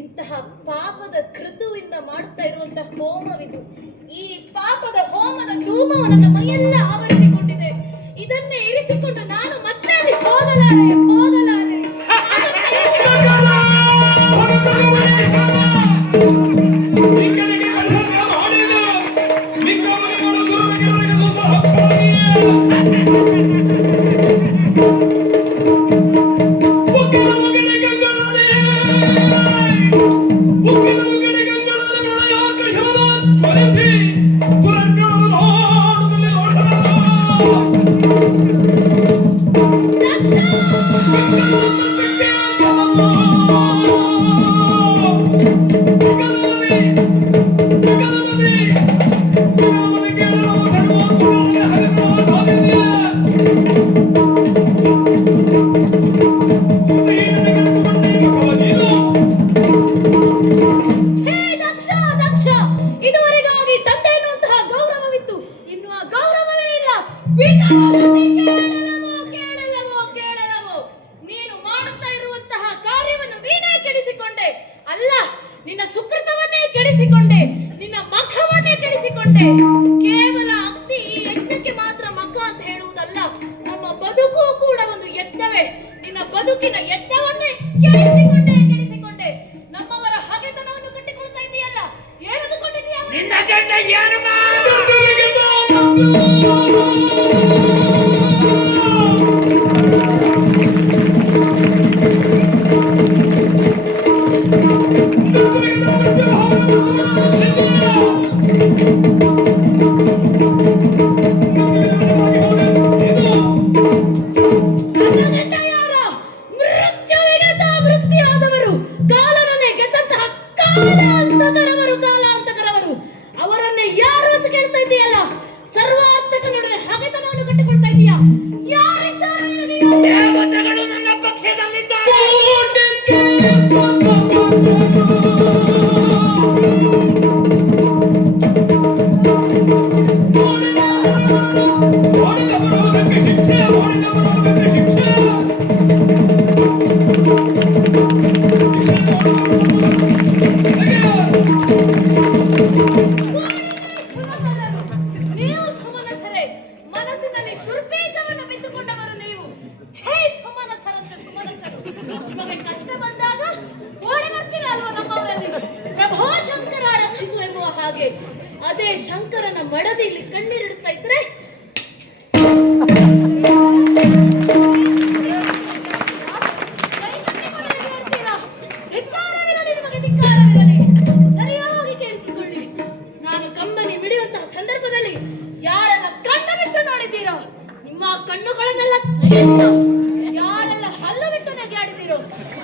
ಇಂತಹ ಪಾಪದ ಕೃತುವಿಂದ ಮಾಡುತ್ತಾ ಇರುವಂತಹ ಹೋಮವಿದು. ಈ ಪಾಪದ ಹೋಮದ ಧೂಮವು ನನ್ನ ಮೈಯೆಲ್ಲ ಆವರಿಸಿಕೊಂಡಿದೆ. ಇದನ್ನೇ ಇರಿಸಿಕೊಂಡು ನಾನು ಮತ್ತೆ ಅಲ್ಲಿ ಹೋಗಲಾರೆ ಹೋಗಲಾರೆ. ನೀನು ಮಾಡುತ್ತಾ ಇರುವಂತಹ ಕಾರ್ಯವನ್ನು ನೀನೇ ಕೆಡಿಸಿಕೊಂಡೆ. ಅಲ್ಲ, ನಿನ್ನ ಸುಕೃತವನ್ನೇ ಕೆಡಿಸಿಕೊಂಡೆ, ನಿನ್ನ ಮಖವನ್ನೇ ಕೆಡಿಸಿಕೊಂಡೆ. ಕೇವಲ ಅಗ್ನಿ ಈ ಯಜ್ಞಕ್ಕೆ ಮಾತ್ರ ಮಖ ಅಂತ ಹೇಳುವುದಲ್ಲ, ನಮ್ಮ ಬದುಕು ಕೂಡ ಒಂದು ಯಜ್ಞವೇ. ನಿನ್ನ ಬದುಕಿನ ಯಜ್ಞವನ್ನೇ ಕೆಡಿಸಿಕೊಂಡೆ. ನಮ್ಮವರ ಹಗೆತನವನ್ನು ಕಟ್ಟಿಕೊಳ್ತಾ ಇದೆಯಲ್ಲ, ಎಳೆದುಕೊಂಡಿದೆಯಾ? ನಿನ್ನ ಗಂಡ ಏನು ಮೃತ್ಯುವಾದವರು, ಕಾಲವನ್ನೇ ಗೆದ್ದಂತಹ ಕಾಲಾಂತಕರವರು, ಅವರನ್ನೇ ಯಾರು ಅಂತ ಕೇಳ್ತಾ ಇದೆಯಲ್ಲ? ಸರ್ವಾರ್ಥಕನೊಡನೆ ಹಗೆತನವನ್ನು ಕಟ್ಟಿಕೊಳ್ತಾ ಇದೆಯಾ? ಯಾರಿದ್ದಾರೆ? ದೇವತೆಗಳು ನನ್ನ ಪಕ್ಷದಲ್ಲಿದ್ದಾರೆ. ನೀವು ಸುಮನಸರೇ, ಮನಸ್ಸಿನಲ್ಲಿ ದುರ್ಬೀಜವನ್ನು ಬಿತ್ತುಕೊಂಡವರು ನೀವು. ಛೇ, ಸುಮನಸರಂತೆ ಸುಮನಸರು. ನಿಮಗೆ ಕಷ್ಟ ಬಂದಾಗ ಓಡಿ ಬರ್ತೀರ ಅಲ್ವಾ ನಮ್ಮವರಲ್ಲಿ? ಪ್ರಭೋ ಶಂಕರ ರಕ್ಷಿಸು ಎಂಬುವ ಹಾಗೆ. ಅದೇ ಶಂಕರನ ಮಡದಿಯಲ್ಲಿ ಕಣ್ಣೀರಿಡುತ್ತಾ ಇದ್ರೆ ಧಿಕ್ಕಾರವಿರಲಿ ನಿಮಗೆ, ಧಿಕ್ಕಾರವಿರಲಿ. ಸರಿಯಾಗಿ ಕೇಳಿಸಿಕೊಳ್ಳಿ. ನಾನು ಕಂಬನಿ ಮಿಡಿಯುವಂತಹ ಸಂದರ್ಭದಲ್ಲಿ ಯಾರೆಲ್ಲ ಕಣ್ಣು ಬಿಟ್ಟು ನೋಡಿದ್ದೀರೋ, ನಿಮ್ಮ ಕಣ್ಣುಗಳನ್ನೆಲ್ಲ ಕಿತ್ತು, ಯಾರೆಲ್ಲ ಹಲ್ಲು ಬಿಟ್ಟು ನೆಗೆಯಾಡಿದ್ದೀರೋ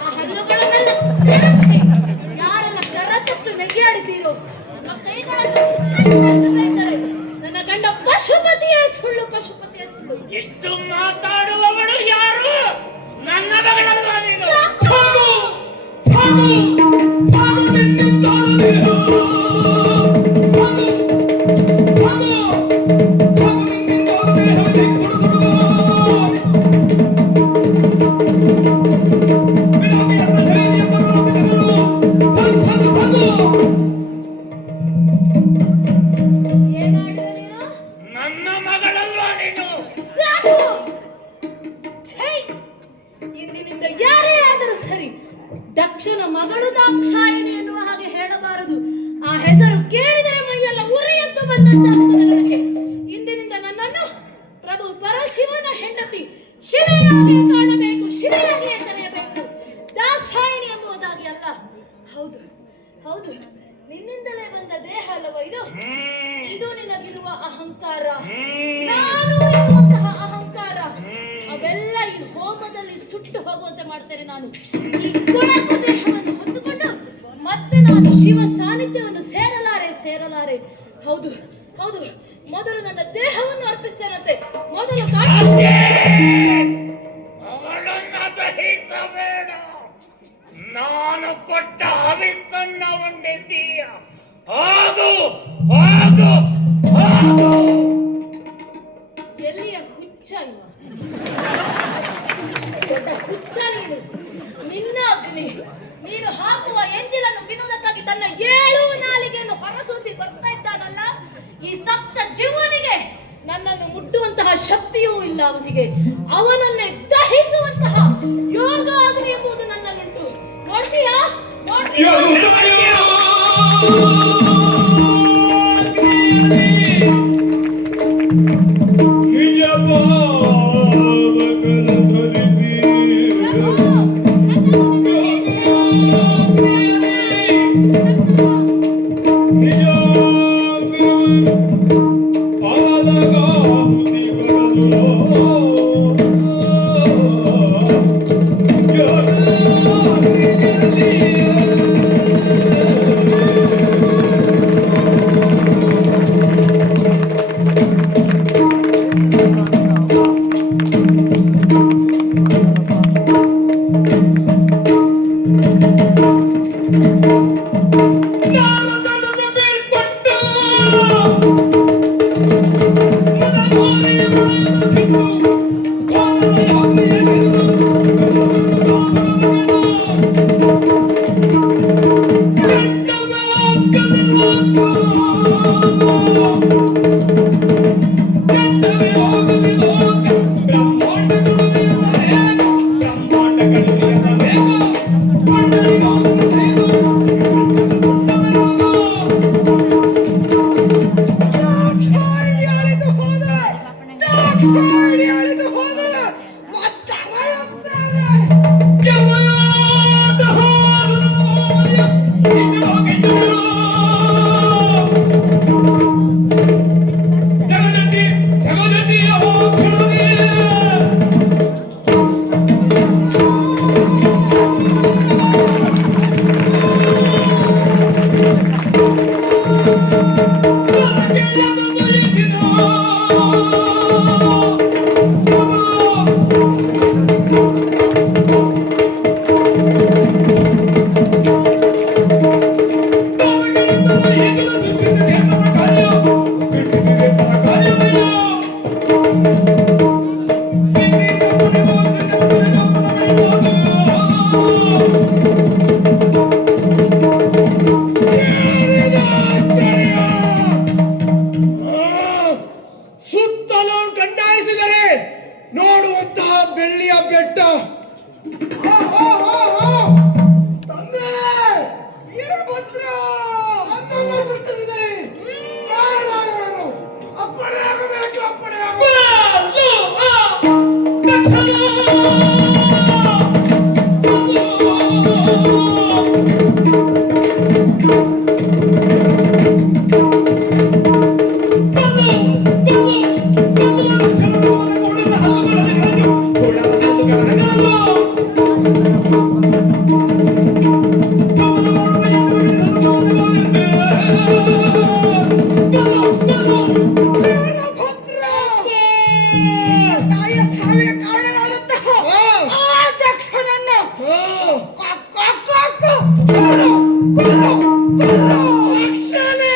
ಆ ಹಲ್ಲುಗಳನ್ನೆಲ್ಲ ಕಿತ್ತು, ಯಾರೆಲ್ಲ ಕರತಟ್ಟು ನೆಗೆಯಾಡಿದ್ದೀರೋ ನಿಮ್ಮ ಕೈಗಳನ್ನು ಕತ್ತರಿಸುತ್ತಾ ಇದ್ದಾರೆ. ನನ್ನ ಗಂಡ ಪಶುಪತಿಯೇ ಸುಳ್ಳು, ಪಶುಪತಿಯೇ ಸುಳ್ಳು. ಎಷ್ಟು ಮಾತಾಡುವವಳು ಯಾರು? ನನ್ನ ಮಗಳಲ್ವಾ ನೀನು? ಸಾಗು ಸಾಗು ಸಾಗು ನಿನ್ನಿಂದಾದ ದೇಹ ಸಾಗು ಸಾಗು ಸಾಗು ನಿನ್ನಿಂದಾದ ದೇಹವೇ ವಿರೋಧಿಯನ್ನ ಧೈರ್ಯ ಬರುವಂತಗಳು ಸಾಗು ಸಾಗು ಸಾಗು. ಏನಾಡಿದ ನೀನು? ನನ್ನ ಮಗಳಲ್ವಾ ನೀನು? ಸಾಕು. ಛೈ! ಇಂದಿನಿಂದ ಯಾರೇ ಆದರೂ ಸರಿ, ದಕ್ಷನ ಮಗಳು ದಾಕ್ಷಾಯಿಣಿ ಎನ್ನುವ ಹಾಗೆ ಹೇಳಬಾರದು. ಆ ಹೆಸರು ಕೇಳಿದರೆ ಮೈಯೆಲ್ಲ ಉರಿಯದ್ದು ಬಂದಂತಾಗುತ್ತದೆ ನನಗೆ. ಇಂದಿನಿಂದ ನನ್ನನ್ನು ಪ್ರಭು ಪರಶಿವನ ಹೆಂಡತಿ ಶಿವೆಯಾಗಿ ಕಾಣಬೇಕು, ಶಿವೆಯಾಗಿಯೇ ಕರೆಯಬೇಕು, ದಾಕ್ಷಾಯಿಣಿ ಎಂಬುದಾಗಿ ಅಲ್ಲ. ಹೌದು ಹೌದು, ನಿನ್ನಿಂದಲೇ ಬಂದ ದೇಹ ಅಲ್ಲವ ಇದು? ಇದು ನಿನಗಿರುವ ಅಹಂಕಾರ, ನಾನು ಎನ್ನುವಂತಹ ಅಹಂಕಾರ, ಅವೆಲ್ಲ ಈ ಹೋಮದಲ್ಲಿ ಸುಟ್ಟು ಹೋಗುವಂತೆ ಮಾಡ್ತೇನೆ. ನಾನು ಈ ಕೊಳಕು ದೇಹವನ್ನು ಹೊತ್ತುಕೊಂಡು ಮತ್ತೆ ನಾನು ಶಿವ ಸಾನ್ನಿಧ್ಯವನ್ನು ಸೇರಲಾರೆ. ಹೌದು ಹೌದು, ಮೊದಲು ನನ್ನ ದೇಹವನ್ನು ಅರ್ಪಿಸ್ತೇನಂತೆ. ಮೊದಲು ಅವಳನ್ನ ದಹಿಸಬೇಡ. ನಾನು ಕೊಟ್ಟ ಹವಿತನ್ನ ಉಂಡಿದ್ದೀಯ. ಹೋಗು ಹೋಗು ಹೋಗು. ಎಲ್ಲಿಯ ಹುಚ್ಚ ಇವ? ದೊಡ್ಡ ಹುಚ್ಚ ನೀನು. ನಿನ್ನ ಅಗ್ನಿ, ನೀನು ಹಾಕುವ ಎಂಜಿಲನ್ನು ತಿನ್ನುವುದಕ್ಕಾಗಿ ತನ್ನ 7 ನಾಲಿಗೆಯನ್ನು ಹೊರಸೂಸಿ ಬರ್ತಾ ಇದ್ದಾನಲ್ಲ ಈ ಸಪ್ತ ಜೀವನಿಗೆ, ನನ್ನನ್ನು ಮುಟ್ಟುವಂತಹ ಶಕ್ತಿಯೂ ಇಲ್ಲ ಅವನಿಗೆ. ಅವನನ್ನೇ ದಹಿಸುವಂತಹ ಯೋಗ ಅಗ್ನಿ ಎಂಬುದು ನನ್ನಲ್ಲುಂಟು. ನೋಡ್ತೀಯಾ? ಪ್ರಭು ತಕ್ಷಣೇ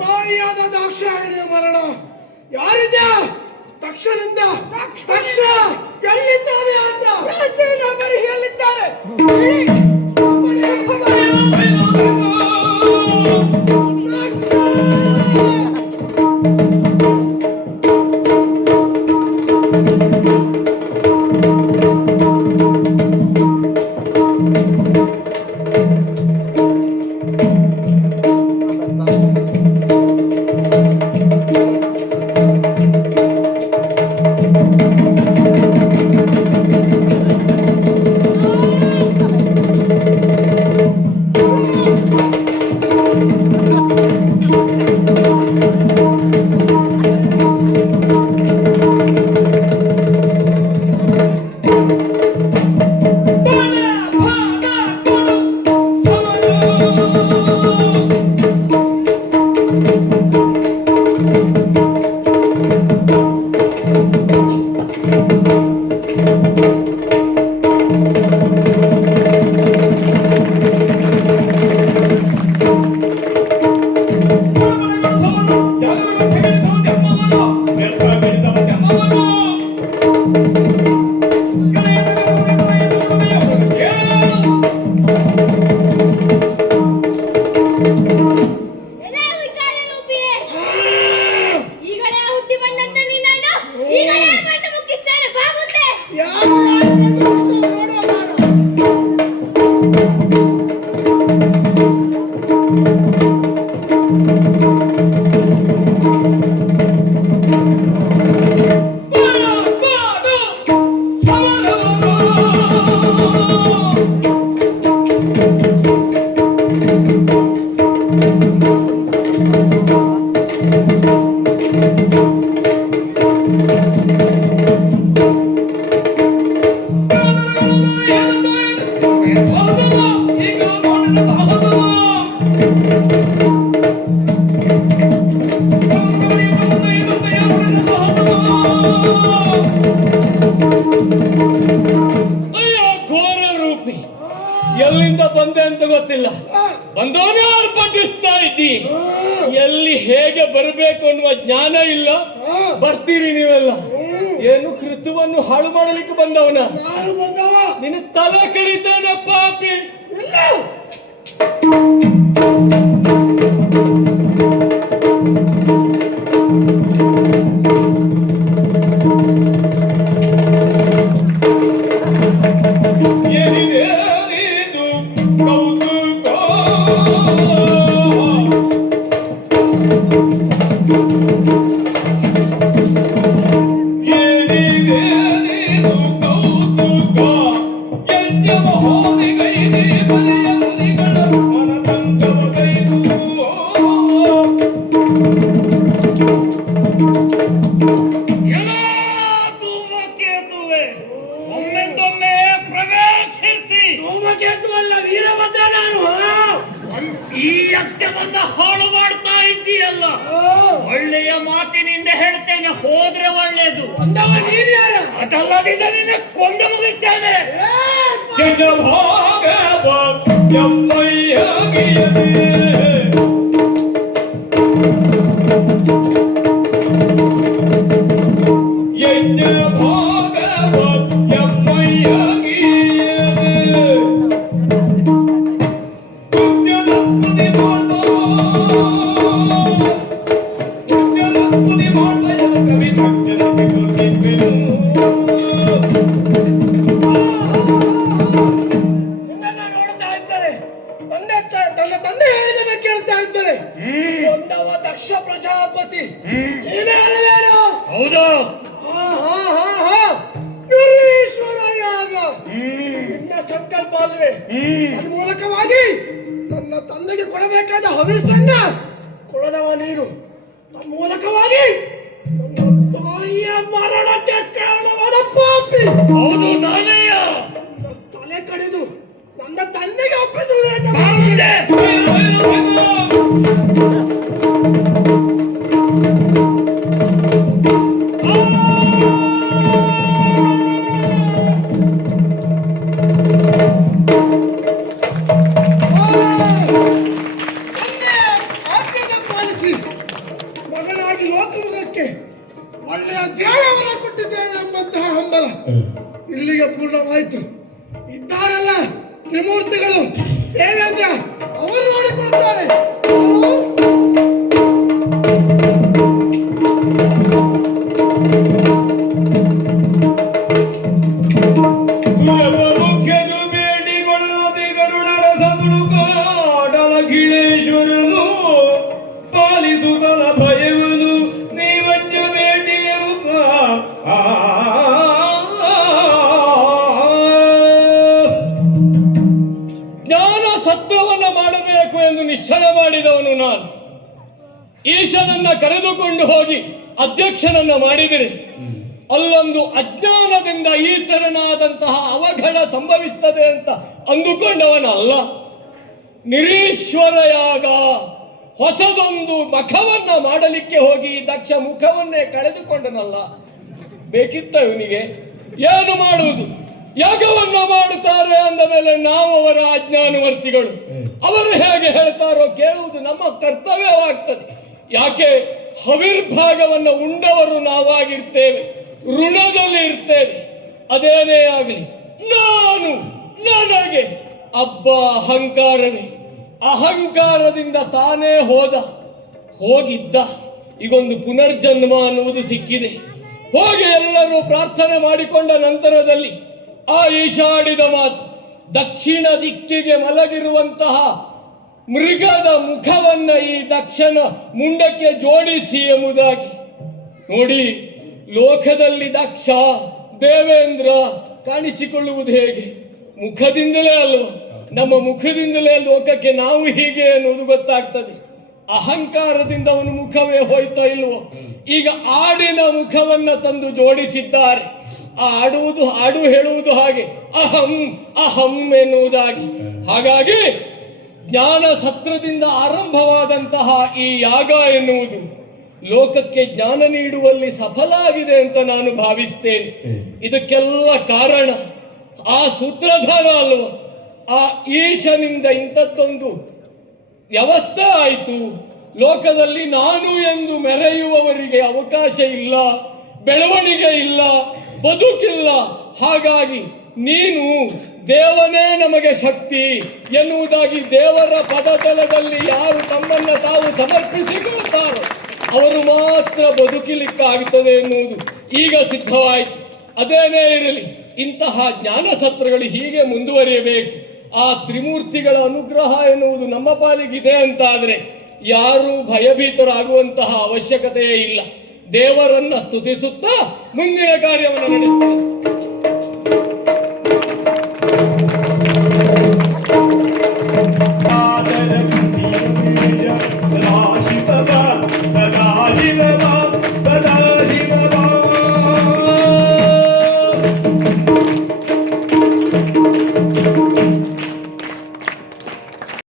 ತಾಯಿಯಾದ ದಾಕ್ಷಾಯಣಿಯ ಮರಣ ಯಾರಿದ್ದ ತಕ್ಷಣಿಂದ ತಕ್ಷ ಎಲ್ಲಿದ್ದಾನೆ ಅಂತ ಬರೀ ಹೇಳಿದ್ದಾರೆ. ಎಲ್ಲಿಂದ ಬಂದೆ ಅಂತ ಗೊತ್ತಿಲ್ಲ. ಬಂದವನೇ ಆರ್ಭಟಿಸ್ತಾ ಇದ್ದಿ. ಎಲ್ಲಿ ಹೇಗೆ ಬರಬೇಕು ಅನ್ನುವ ಜ್ಞಾನ ಇಲ್ಲ. ಬರ್ತೀರಿ ನೀವೆಲ್ಲ. ಏನು ಕೃತವನ್ನು ಹಾಳು ಮಾಡಲಿಕ್ಕೆ ಬಂದವನ? ನಿನ್ನ ತಲೆ ಕಡಿತಾನೆ ಪಾಪಿ. ಏನಿದೆ ಇದು ಕೌತುಕ ಏನಿದೆ ಇದು ಕೌತುಕ ಯಜ್ಞವ ಹೋದಿಗೈದೆ ಬಲಿಯ ಮುನಿಗಳ ಮನಸಂಗವಗೈದು ಎಲ್ಲ ಧೂಮಕೇತುವೆ ಒಮ್ಮೆಂದೊಮ್ಮೆ ಪ್ರವೇಶಿಸಿ ಧೂಮಕೇತು ಅಲ್ಲ ವೀರಭದ್ರ ನಾನು. ಈ ಯಜ್ಞವನ್ನ ಹಾಳು ಮಾಡ್ತಾ ಇದ್ದೀಯಲ್ಲ. ಒಳ್ಳೆಯ ಮಾತಿನಿಂದ ಹೇಳ್ತೇನೆ, ಹೋದ್ರೆ ಒಳ್ಳೇದು. ಬಂದವ ನೀನು ಯಾರ? ಅದಲ್ಲದಿದ್ದ ನಿನ್ನ ಕೊಂದು ಮುಗಿಸ್ತೇನೆ. ಯಜ್ಞಭಾಗವ ಎಮ್ಮಯ್ಯಗಿಯದೆ ಯಜ್ಞಭಾಗವ ಎಮ್ಮಯ್ಯಗಿಯದೆ ಪುಣ್ಯಲಕ್ಕುದಿ ಮಾಡ್ಬೋ ಪುಣ್ಯಲಕ್ಕುದಿ ಮಾಡ್ಬಯ ಕವಿ ಸತ್ಯದಲ್ಲಿ ಗೊತ್ತಿಪ್ಪೆನು. ನಿನ್ನನ್ನು ನೋಡ್ತಾ ಇದ್ದಾರೆ. ನನ್ನ ತಂದೆ ನೀನೇ ಅಲ್ವೇನು? ಹೌದು. ಗಿರೀಶ್ವರ ಯಾಗ ನಿನ್ನ ಸಂಕಲ್ಪ ಅಲ್ವೇ? ತನ್ನ ಮೂಲಕವಾಗಿ ನನ್ನ ತಂದೆಗೆ ಕೊಡಬೇಕಾದ ಹವಿಸನ್ನ ಕೊಡದವ ನೀನು. ತನ್ನ ಮೂಲಕವಾಗಿ ನನ್ನ ತಾಯಿಯ ಮರಣಕ್ಕೆ ಕಾರಣವಾದ ಪಾಪಿ. ಹೌದು ತಾನೆಯ. ತಲೆ ಕಡಿದು ನನ್ನ ತಂದೆಗೆ ಒಪ್ಪಿಸುವುದನ್ನು ಮಾಡಿದೆ. ಮಗನಾಗಿ ಲೋಕಮುಖಕ್ಕೆ ಒಳ್ಳೆಯ ಧ್ಯಾನವನ್ನು ಕೊಟ್ಟಿದ್ದೇನೆ ಎಂಬಂತಹ ಹಂಬಲ ಇಲ್ಲಿಗೆ ಪೂರ್ಣವಾಯಿತು. ಇದ್ದಾರಲ್ಲ ತ್ರಿಮೂರ್ತಿಗಳು ದೇವೇಂದ್ರ, ಅವರು ನೋಡಿಕೊಳ್ತಾರೆ. ಮುಖ್ಯರು ಬೇಡಿಕೊಳ್ಳದೆ ಗರುಡರ ಸದುಡುಕಾಡಲ ಗಿಳೇಶ್ವರನು ಪಾಲಿಸುತ್ತಲ ಭಯವನು ನೀವಜ್ಜ ಬೇಡಿಯರುತ್ತ ಜ್ಞಾನ ಸತ್ವವನ್ನ ಮಾಡಬೇಕು ಎಂದು ನಿಶ್ಚಯ ಮಾಡಿದವನು ನಾನು. ಈಶನನ್ನ ಕರೆದುಕೊಂಡು ಹೋಗಿ ಅಧ್ಯಕ್ಷನನ್ನ ಮಾಡಿದರೆ ಅಲ್ಲೊಂದು ಅಜ್ಞಾನದಿಂದ ಈ ತರನಾದಂತಹ ಅವಘಡ ಸಂಭವಿಸ್ತದೆ ಅಂತ ಅಂದುಕೊಂಡವನಲ್ಲ. ನಿರೀಶ್ವರ ಯಾಗ ಹೊಸದೊಂದು ಮಖವನ್ನ ಮಾಡಲಿಕ್ಕೆ ಹೋಗಿ ದಕ್ಷ ಮುಖವನ್ನೇ ಕಳೆದುಕೊಂಡನಲ್ಲ. ಬೇಕಿತ್ತ ಇವನಿಗೆ? ಏನು ಮಾಡುವುದು? ಯಾಗವನ್ನ ಮಾಡುತ್ತಾರೆ ಅಂದ ಮೇಲೆ ನಾವು ಅವರ ಅಜ್ಞಾನವರ್ತಿಗಳು. ಅವರು ಹೇಗೆ ಹೇಳ್ತಾರೋ ಕೇಳುವುದು ನಮ್ಮ ಕರ್ತವ್ಯವಾಗ್ತದೆ. ಯಾಕೆ? ಹವಿರ್ಭಾಗವನ್ನು ಉಂಡವರು ನಾವಾಗಿರ್ತೇವೆ, ಋಣದಲ್ಲಿ ಇರ್ತೇವೆ. ಅದೇನೇ ಆಗಲಿ, ನಾನು ನನಗೆ ಅಬ್ಬ ಅಹಂಕಾರವೇ. ಅಹಂಕಾರದಿಂದ ತಾನೇ ಹೋಗಿದ್ದ ಈಗೊಂದು ಪುನರ್ಜನ್ಮ ಅನ್ನುವುದು ಸಿಕ್ಕಿದೆ. ಹೋಗಿ ಎಲ್ಲರೂ ಪ್ರಾರ್ಥನೆ ಮಾಡಿಕೊಂಡ ನಂತರದಲ್ಲಿ ಆ ಈಶಾಡಿದ ಮಾತು, ದಕ್ಷಿಣ ದಿಕ್ಕಿಗೆ ಮಲಗಿರುವಂತಹ ಮೃಗದ ಮುಖವನ್ನ ಈ ದಕ್ಷನ ಮುಂಡಕ್ಕೆ ಜೋಡಿಸಿ ಎಂಬುದಾಗಿ. ನೋಡಿ, ಲೋಕದಲ್ಲಿ ದಕ್ಷ ದೇವೇಂದ್ರ ಕಾಣಿಸಿಕೊಳ್ಳುವುದು ಹೇಗೆ? ಮುಖದಿಂದಲೇ ಅಲ್ವಾ? ನಮ್ಮ ಮುಖದಿಂದಲೇ ಲೋಕಕ್ಕೆ ನಾವು ಹೀಗೆ ಅನ್ನುವುದು ಗೊತ್ತಾಗ್ತದೆ. ಅಹಂಕಾರದಿಂದ ಅವನ ಮುಖವೇ ಹೋಯ್ತಾ ಇಲ್ವೋ? ಈಗ ಆಡಿನ ಮುಖವನ್ನ ತಂದು ಜೋಡಿಸಿದ್ದಾರೆ. ಆ ಆಡು ಹೇಳುವುದು ಹಾಗೆ, ಅಹಂ ಅಹಂ ಎನ್ನುವುದಾಗಿ. ಹಾಗಾಗಿ ಜ್ಞಾನ ಸತ್ರದಿಂದ ಆರಂಭವಾದಂತಹ ಈ ಯಾಗ ಎನ್ನುವುದು ಲೋಕಕ್ಕೆ ಜ್ಞಾನ ನೀಡುವಲ್ಲಿ ಸಫಲ ಆಗಿದೆ ಅಂತ ನಾನು ಭಾವಿಸ್ತೇನೆ. ಇದಕ್ಕೆಲ್ಲ ಕಾರಣ ಆ ಸೂತ್ರಧಾರ ಅಲ್ವ? ಆ ಈಶನಿಂದ ಇಂಥದ್ದೊಂದು ವ್ಯವಸ್ಥೆ ಆಯಿತು. ಲೋಕದಲ್ಲಿ ನಾನು ಎಂದು ಮೆರೆಯುವವರಿಗೆ ಅವಕಾಶ ಇಲ್ಲ, ಬೆಳವಣಿಗೆ ಇಲ್ಲ, ಬದುಕಿಲ್ಲ. ಹಾಗಾಗಿ ನೀನು ದೇವನೇ ನಮಗೆ ಶಕ್ತಿ ಎನ್ನುವುದಾಗಿ ದೇವರ ಪದತಲದಲ್ಲಿ ಯಾರು ತಮ್ಮನ್ನ ತಾವು ಸಮರ್ಪಿಸಿಕೊಳ್ಳುತ್ತಾರೋ ಅವರು ಮಾತ್ರ ಬದುಕಲಿಕ್ಕಾಗುತ್ತದೆ ಎನ್ನುವುದು ಈಗ ಸಿದ್ಧವಾಯಿತು. ಅದೇನೇ ಇರಲಿ, ಇಂತಹ ಜ್ಞಾನ ಸತ್ರಗಳು ಹೀಗೆ ಮುಂದುವರಿಯಬೇಕು. ಆ ತ್ರಿಮೂರ್ತಿಗಳ ಅನುಗ್ರಹ ಎನ್ನುವುದು ನಮ್ಮ ಪಾಲಿಗಿದೆ ಅಂತಾದರೆ ಯಾರೂ ಭಯಭೀತರಾಗುವಂತಹ ಅವಶ್ಯಕತೆಯೇ ಇಲ್ಲ. ದೇವರನ್ನ ಸ್ತುತಿಸುತ್ತಾ ಮುಂದಿನ ಕಾರ್ಯವನ್ನು ನಡೆಸ್ತಾರೆ.